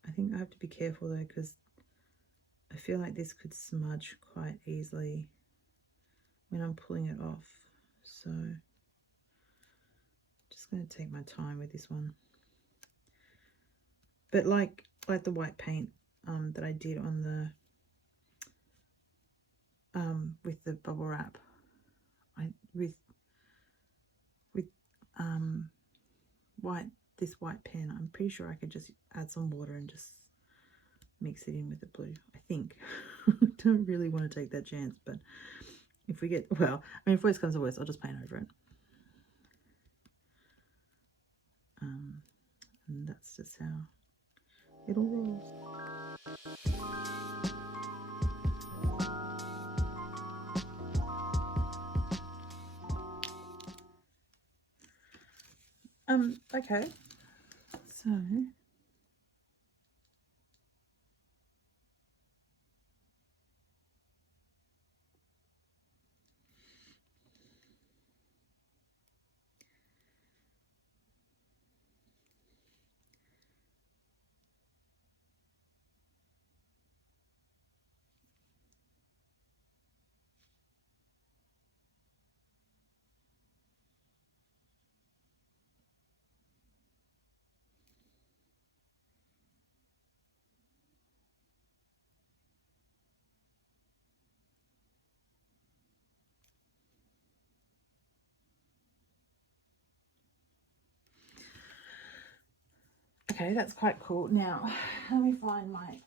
I think I have to be careful though, because I feel like this could smudge quite easily when I'm pulling it off. So just going to take my time with this one. But like the white paint that I did on the with the bubble wrap, with this white pen, I'm pretty sure I could just add some water and just mix it in with the blue, I think. I don't really want to take that chance, but if we get, well, I mean, if worst comes to worst, I'll just paint over it. And that's just how it all rolls. Okay, so okay, that's quite cool. Now, let me find my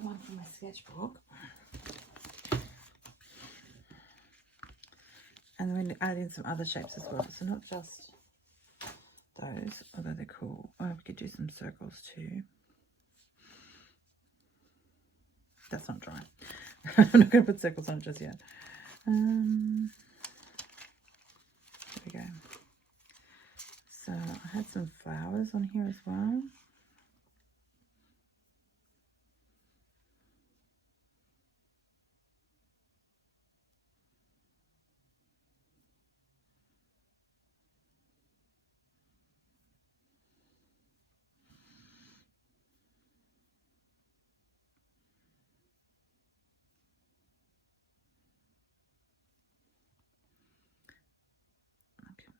one from my sketchbook. And then add in some other shapes as well. So not just those, although they're cool. Oh, we could do some circles too. That's not dry. I'm not going to put circles on it just yet. There we go. So I had some flowers on here as well.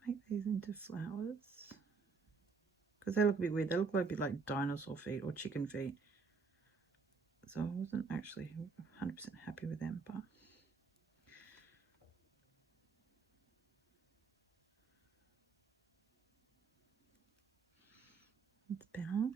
make these into flowers because they look a bit weird. They look like a bit like dinosaur feet or chicken feet. So I wasn't actually 100% happy with them, but it's better.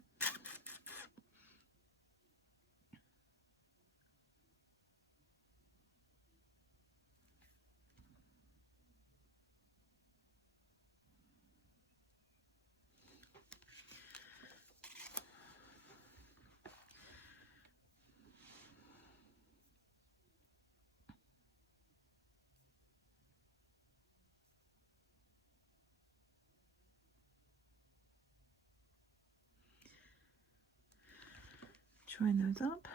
Join those up.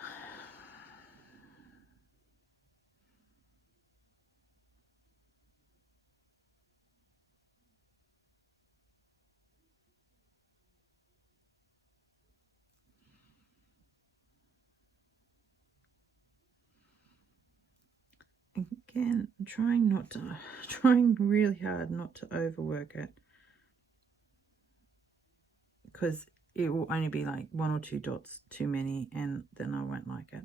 Again, trying really hard not to overwork it, because it will only be like 1 or 2 dots too many and then I won't like it.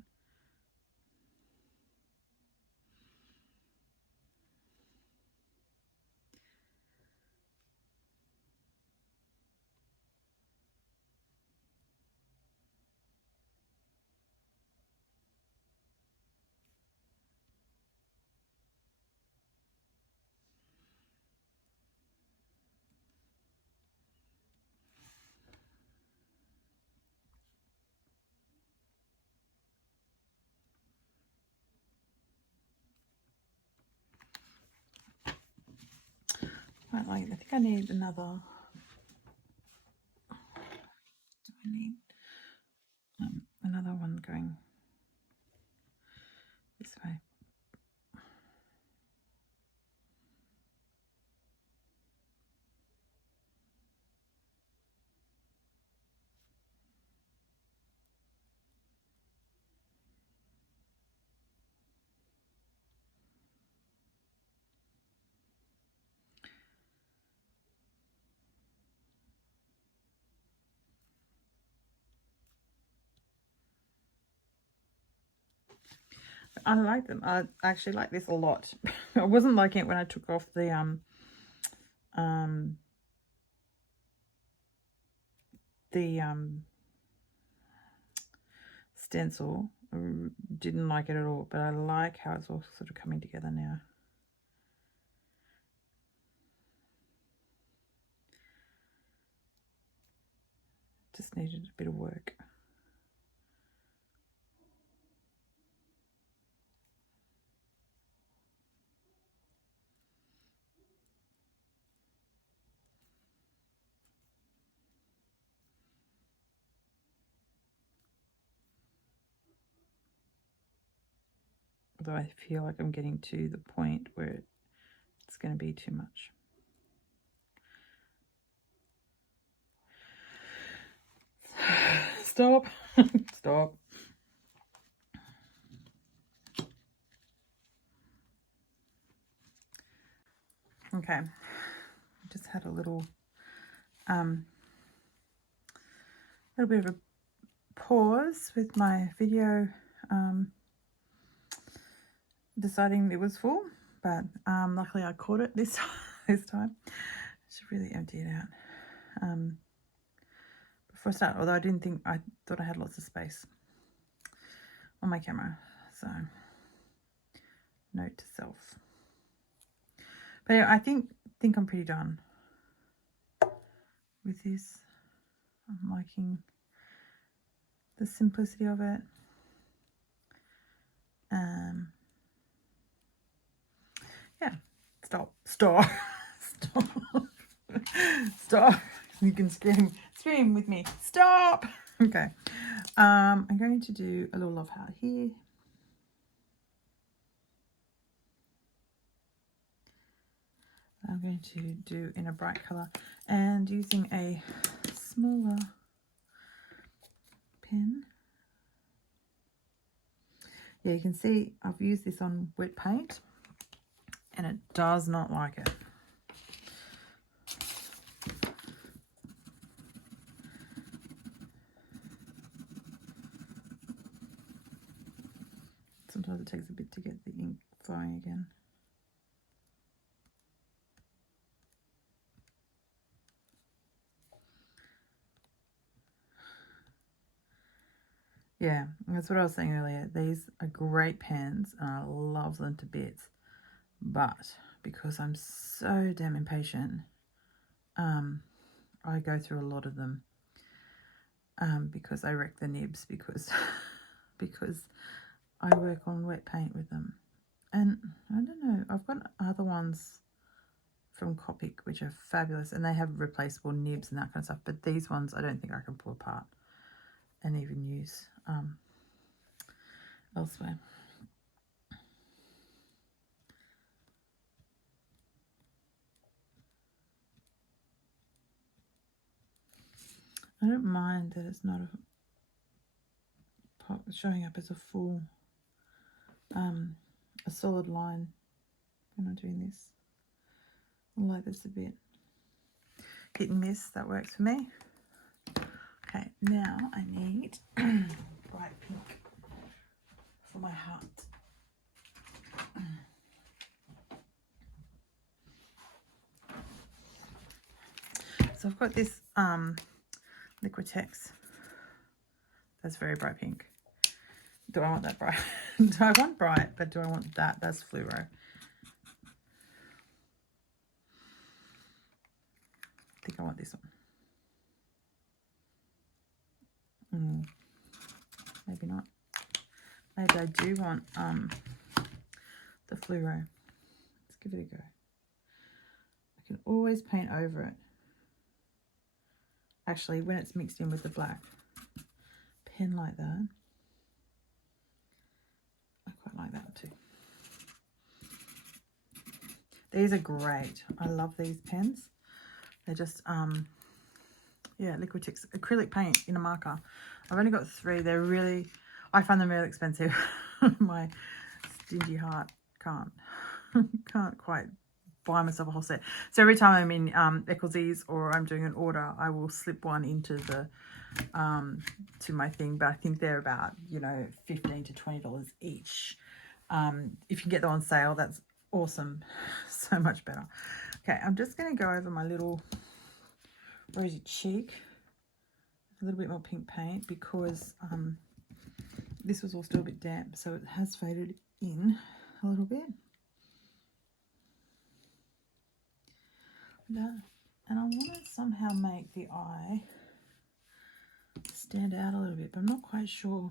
I think I need another. Do I need another one going this way? I like them. I actually like this a lot. I wasn't liking it when I took off the stencil. I didn't like it at all, but I like how it's all sort of coming together now. Just needed a bit of work. Although I feel like I'm getting to the point where it's going to be too much. Stop. Stop. Okay. Just had a little bit of a pause with my video deciding it was full, but luckily I caught it this time. I should really empty it out before I start, although I thought I had lots of space on my camera, so note to self. But anyway, I think I'm pretty done with this. I'm liking the simplicity of it. Yeah, stop. Stop. Stop. You can scream with me. Stop. Okay. I'm going to do a little love heart here. I'm going to do in a bright color and using a smaller pen. Yeah, you can see I've used this on wet paint and it does not like it. Sometimes it takes a bit to get the ink flowing again. Yeah, that's what I was saying earlier. These are great pens and I love them to bits. But because I'm so damn impatient, I go through a lot of them because I wreck the nibs because I work on wet paint with them. And I don't know, I've got other ones from Copic which are fabulous and they have replaceable nibs and that kind of stuff. But these ones I don't think I can pull apart and even use elsewhere. I don't mind that it's not showing up as a full, a solid line when I'm doing this. I like this a bit. Hit and miss, that works for me. Okay, now I need bright pink for my heart. So I've got this Liquitex. That's very bright pink. Do I want that bright? Do I want bright, but do I want that? That's fluoro. I think I want this one. Maybe not. Maybe I do want the fluoro. Let's give it a go. I can always paint over it. Actually, when it's mixed in with the black pen like that, I quite like that too. These are great. I love these pens. They're just yeah, Liquitex acrylic paint in a marker. I've only got 3. They're really, I find them really expensive. My stingy heart can't quite buy myself a whole set. So every time I'm in Ecclesies or I'm doing an order, I will slip one into the to my thing. But I think they're about, you know, $15 to $20 each. If you can get them on sale, that's awesome. So much better. Okay, I'm just going to go over my little rosy cheek, a little bit more pink paint because this was all still a bit damp, so it has faded in a little bit. And I want to somehow make the eye stand out a little bit, but I'm not quite sure.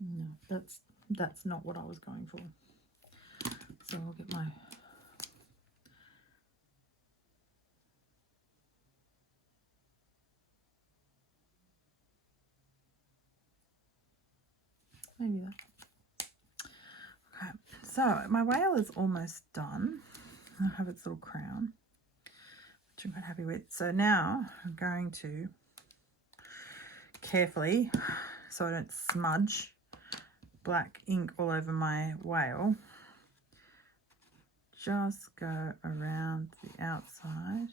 No, that's not what I was going for. So I'll get my maybe that. Okay, so my whale is almost done. I have its little crown, which I'm quite happy with. So now I'm going to carefully, so I don't smudge black ink all over my whale, just go around the outside.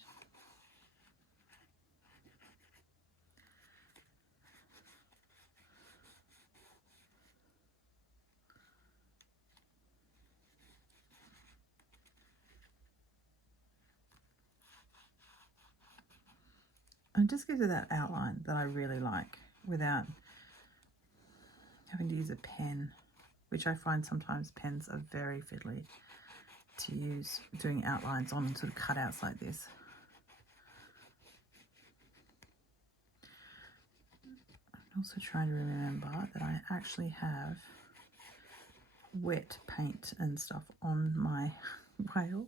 And just gives it that outline that I really like without having to use a pen, which I find sometimes pens are very fiddly to use doing outlines on sort of cutouts like this. I'm also trying to remember that I actually have wet paint and stuff on my whale,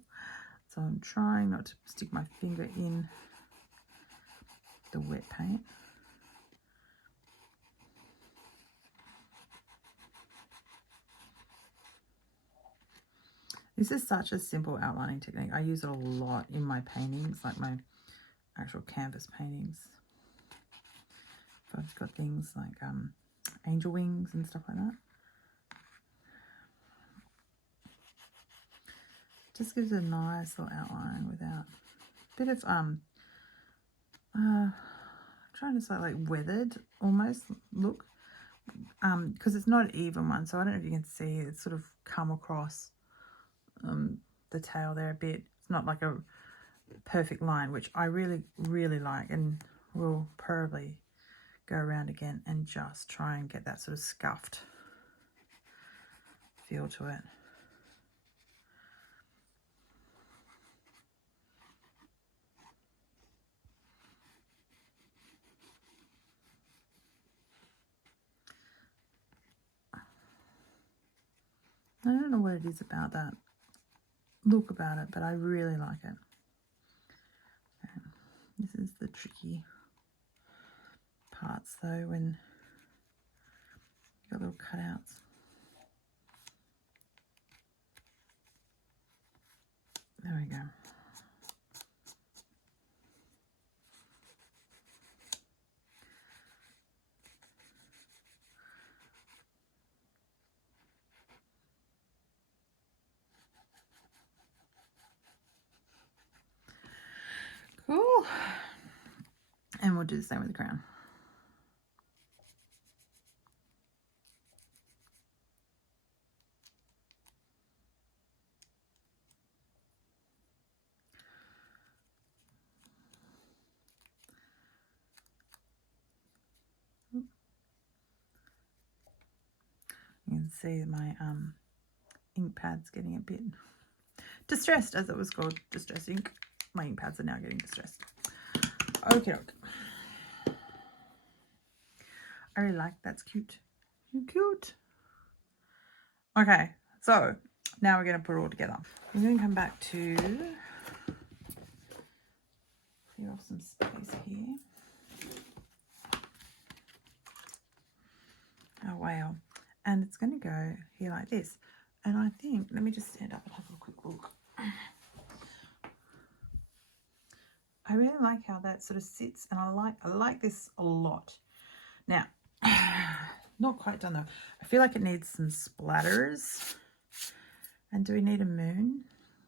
so I'm trying not to stick my finger in the wet paint. This is such a simple outlining technique. I use it a lot in my paintings, like my actual canvas paintings. I've got things like angel wings and stuff like that. Just gives a nice little outline without a bit of I'm trying to say like weathered almost look, because it's not an even one, so I don't know if you can see it's sort of come across the tail there a bit. It's not like a perfect line, which I really like, and we'll probably go around again and just try and get that sort of scuffed feel to it. I don't know what it is about that look about it, but I really like it. Okay. This is the tricky parts though, when you got little cutouts. There we go. Cool. And we'll do the same with the crown. You can see my ink pad's getting a bit distressed, as it was called, distress ink. My ink pads are now getting distressed. Okay. I really like that's cute. Cute. Okay, so now we're going to put it all together. We're going to come back to clear off some space here. Oh wow. And it's going to go here like this. And I think, let me just stand up and have a quick look. I really like how that sort of sits, and I like this a lot. Now, not quite done though. I feel like it needs some splatters. And do we need a moon?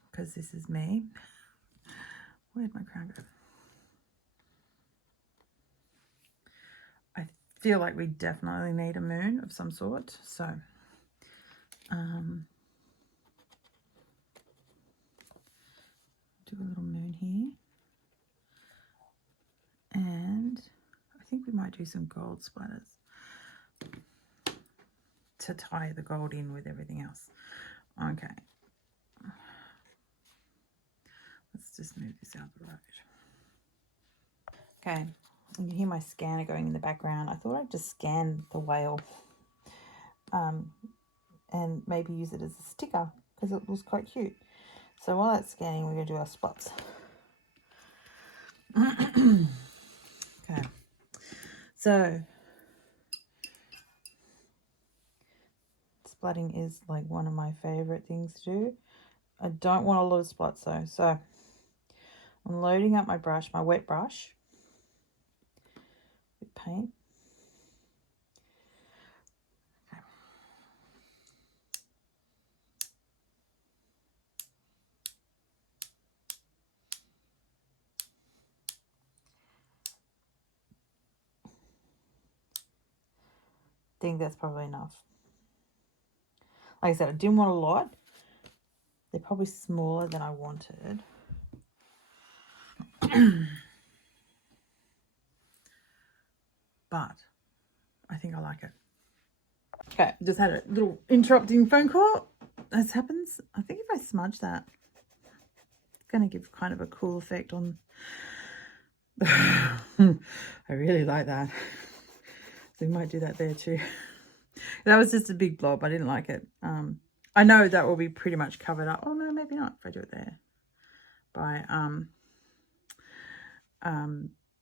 Because this is me. Where'd my crown go? I feel like we definitely need a moon of some sort. So, do a little moon here. And I think we might do some gold splatters to tie the gold in with everything else. Okay. Let's just move this out the road. Okay, you can hear my scanner going in the background. I thought I'd just scan the whale and maybe use it as a sticker because it was quite cute. So while that's scanning, we're going to do our spots. Okay, so splatting is like one of my favorite things to do. I don't want a lot of spots though, so I'm loading up my brush, my wet brush with paint. Okay. I think that's probably enough. Like I said, I didn't want a lot. They're probably smaller than I wanted. But I think I like it. Okay, just had a little interrupting phone call. As happens, I think if I smudge that, it's going to give kind of a cool effect on. I really like that. So we might do that there too. That was just a big blob. I didn't like it. I know that will be pretty much covered up. Oh no, maybe not if I do it there by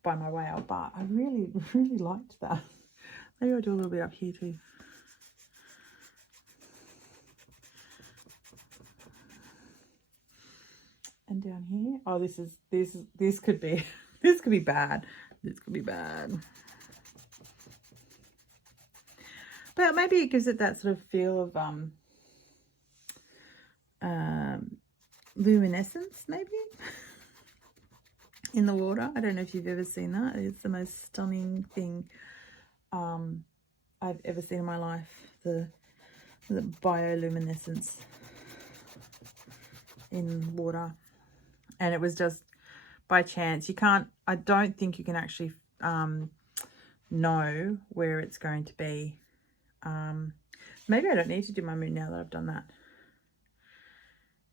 my whale. But I really liked that. Maybe I'll do a little bit up here too. And down here. Oh, this could be this could be bad. This could be bad. But maybe it gives it that sort of feel of luminescence, maybe. in the water. I don't know if you've ever seen that. It's the most stunning thing I've ever seen in my life. The bioluminescence in water. And it was just by chance. I don't think you can actually know where it's going to be. Maybe I don't need to do my moon now that I've done that.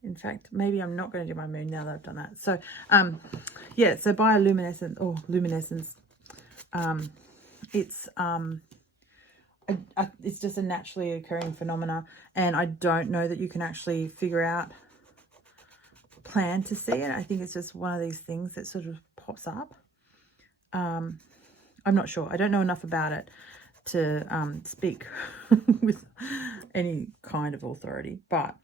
In fact, maybe I'm not going to do my moon now that I've done that. So, yeah, so bioluminescence or luminescence, it's just a naturally occurring phenomena, and I don't know that you can actually plan to see it. I think it's just one of these things that sort of pops up. I'm not sure. I don't know enough about it to speak with any kind of authority, but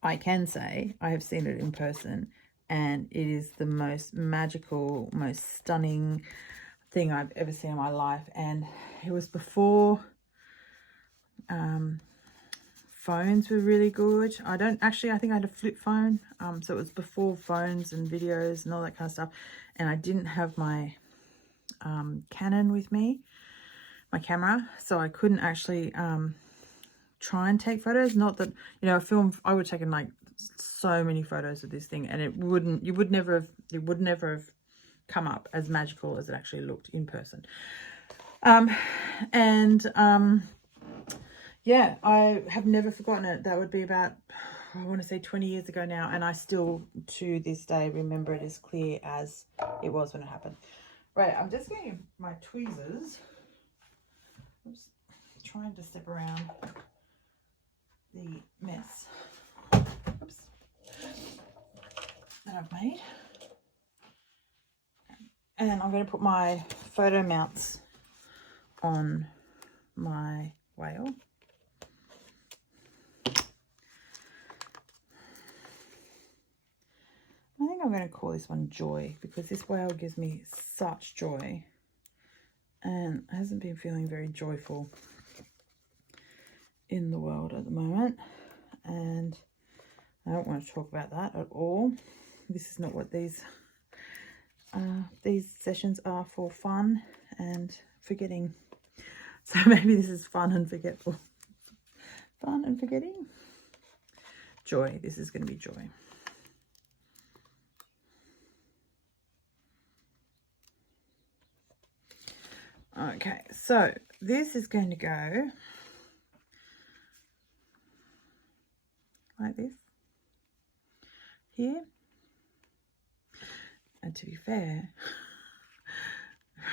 I can say I have seen it in person, and it is the most magical, most stunning thing I've ever seen in my life. And it was before phones were really good. I think I had a flip phone, so it was before phones and videos and all that kind of stuff, and I didn't have my Canon with me, my camera, so I couldn't actually try and take photos. Not that, you know, I would have taken like so many photos of this thing, and it would never have come up as magical as it actually looked in person. Yeah, I have never forgotten it. That would be about, I want to say 20 years ago now, and I still to this day remember it as clear as it was when it happened. Right, I'm just getting my tweezers. Oops, trying to step around the mess. Oops, that I've made. And I'm going to put my photo mounts on my whale. I think I'm going to call this one Joy, because this whale gives me such joy, and hasn't been feeling very joyful in the world at the moment, and I don't want to talk about that at all. This is not what these sessions are for. Fun and forgetting. So maybe this is fun and forgetful. Fun and forgetting. Joy. This is going to be joy. Okay, so this is going to go like this here. And to be fair,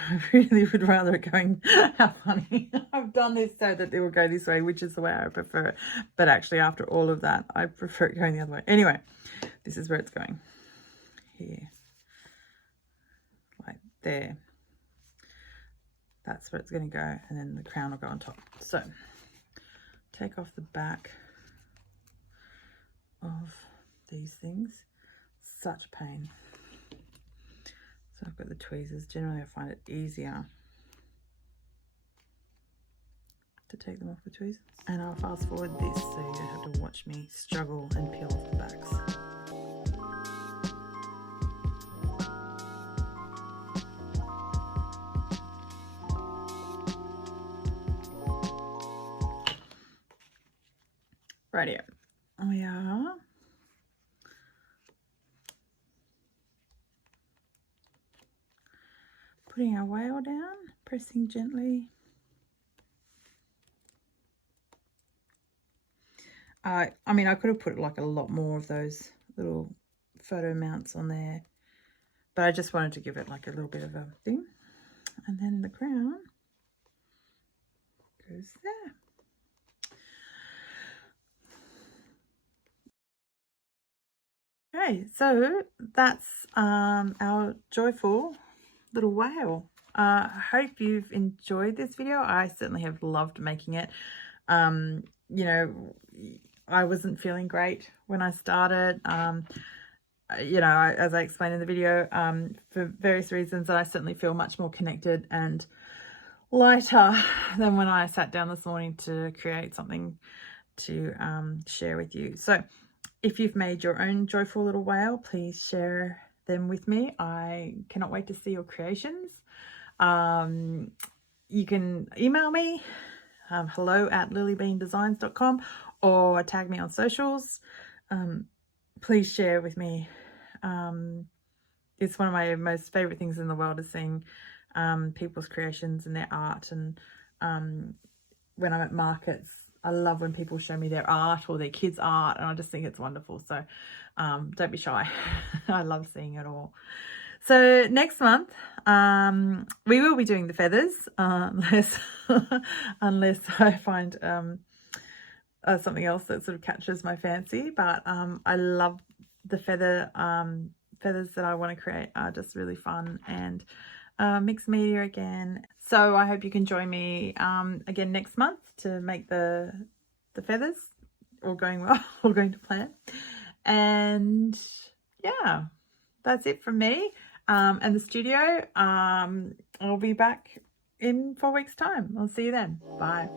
I really would rather it going, how funny. I've done this so that it will go this way, which is the way I prefer it. But actually, after all of that, I prefer it going the other way. Anyway, this is where it's going. Here. Like there. That's where it's going to go, and then the crown will go on top. So take off the back of these things. Such pain. So I've got the tweezers. Generally I find it easier to take them off the tweezers. And I'll fast forward this so you don't have to watch me struggle and peel off the backs. Rightio. We are putting our whale down, pressing gently. I mean, I could have put like a lot more of those little photo mounts on there, but I just wanted to give it like a little bit of a thing. And then the crown goes there. Okay, so that's our joyful little whale. I hope you've enjoyed this video. I certainly have loved making it. You know, I wasn't feeling great when I started. You know, as I explained in the video, for various reasons, I certainly feel much more connected and lighter than when I sat down this morning to create something to share with you. So if you've made your own joyful little whale, please share them with me. I cannot wait to see your creations. You can email me, hello@lillibeandesigns.com, or tag me on socials. Please share with me. It's one of my most favorite things in the world is seeing people's creations and their art. And when I'm at markets, I love when people show me their art or their kids' art, and I just think it's wonderful. So don't be shy. I love seeing it all. So next month, we will be doing the feathers, unless I find something else that sort of catches my fancy. But I love the feathers that I want to create are just really fun, and mixed media again. So I hope you can join me again next month to make the feathers, all going well, all going to plan. And yeah, that's it from me and the studio. I'll be back in 4 weeks' time. I'll see you then. Bye.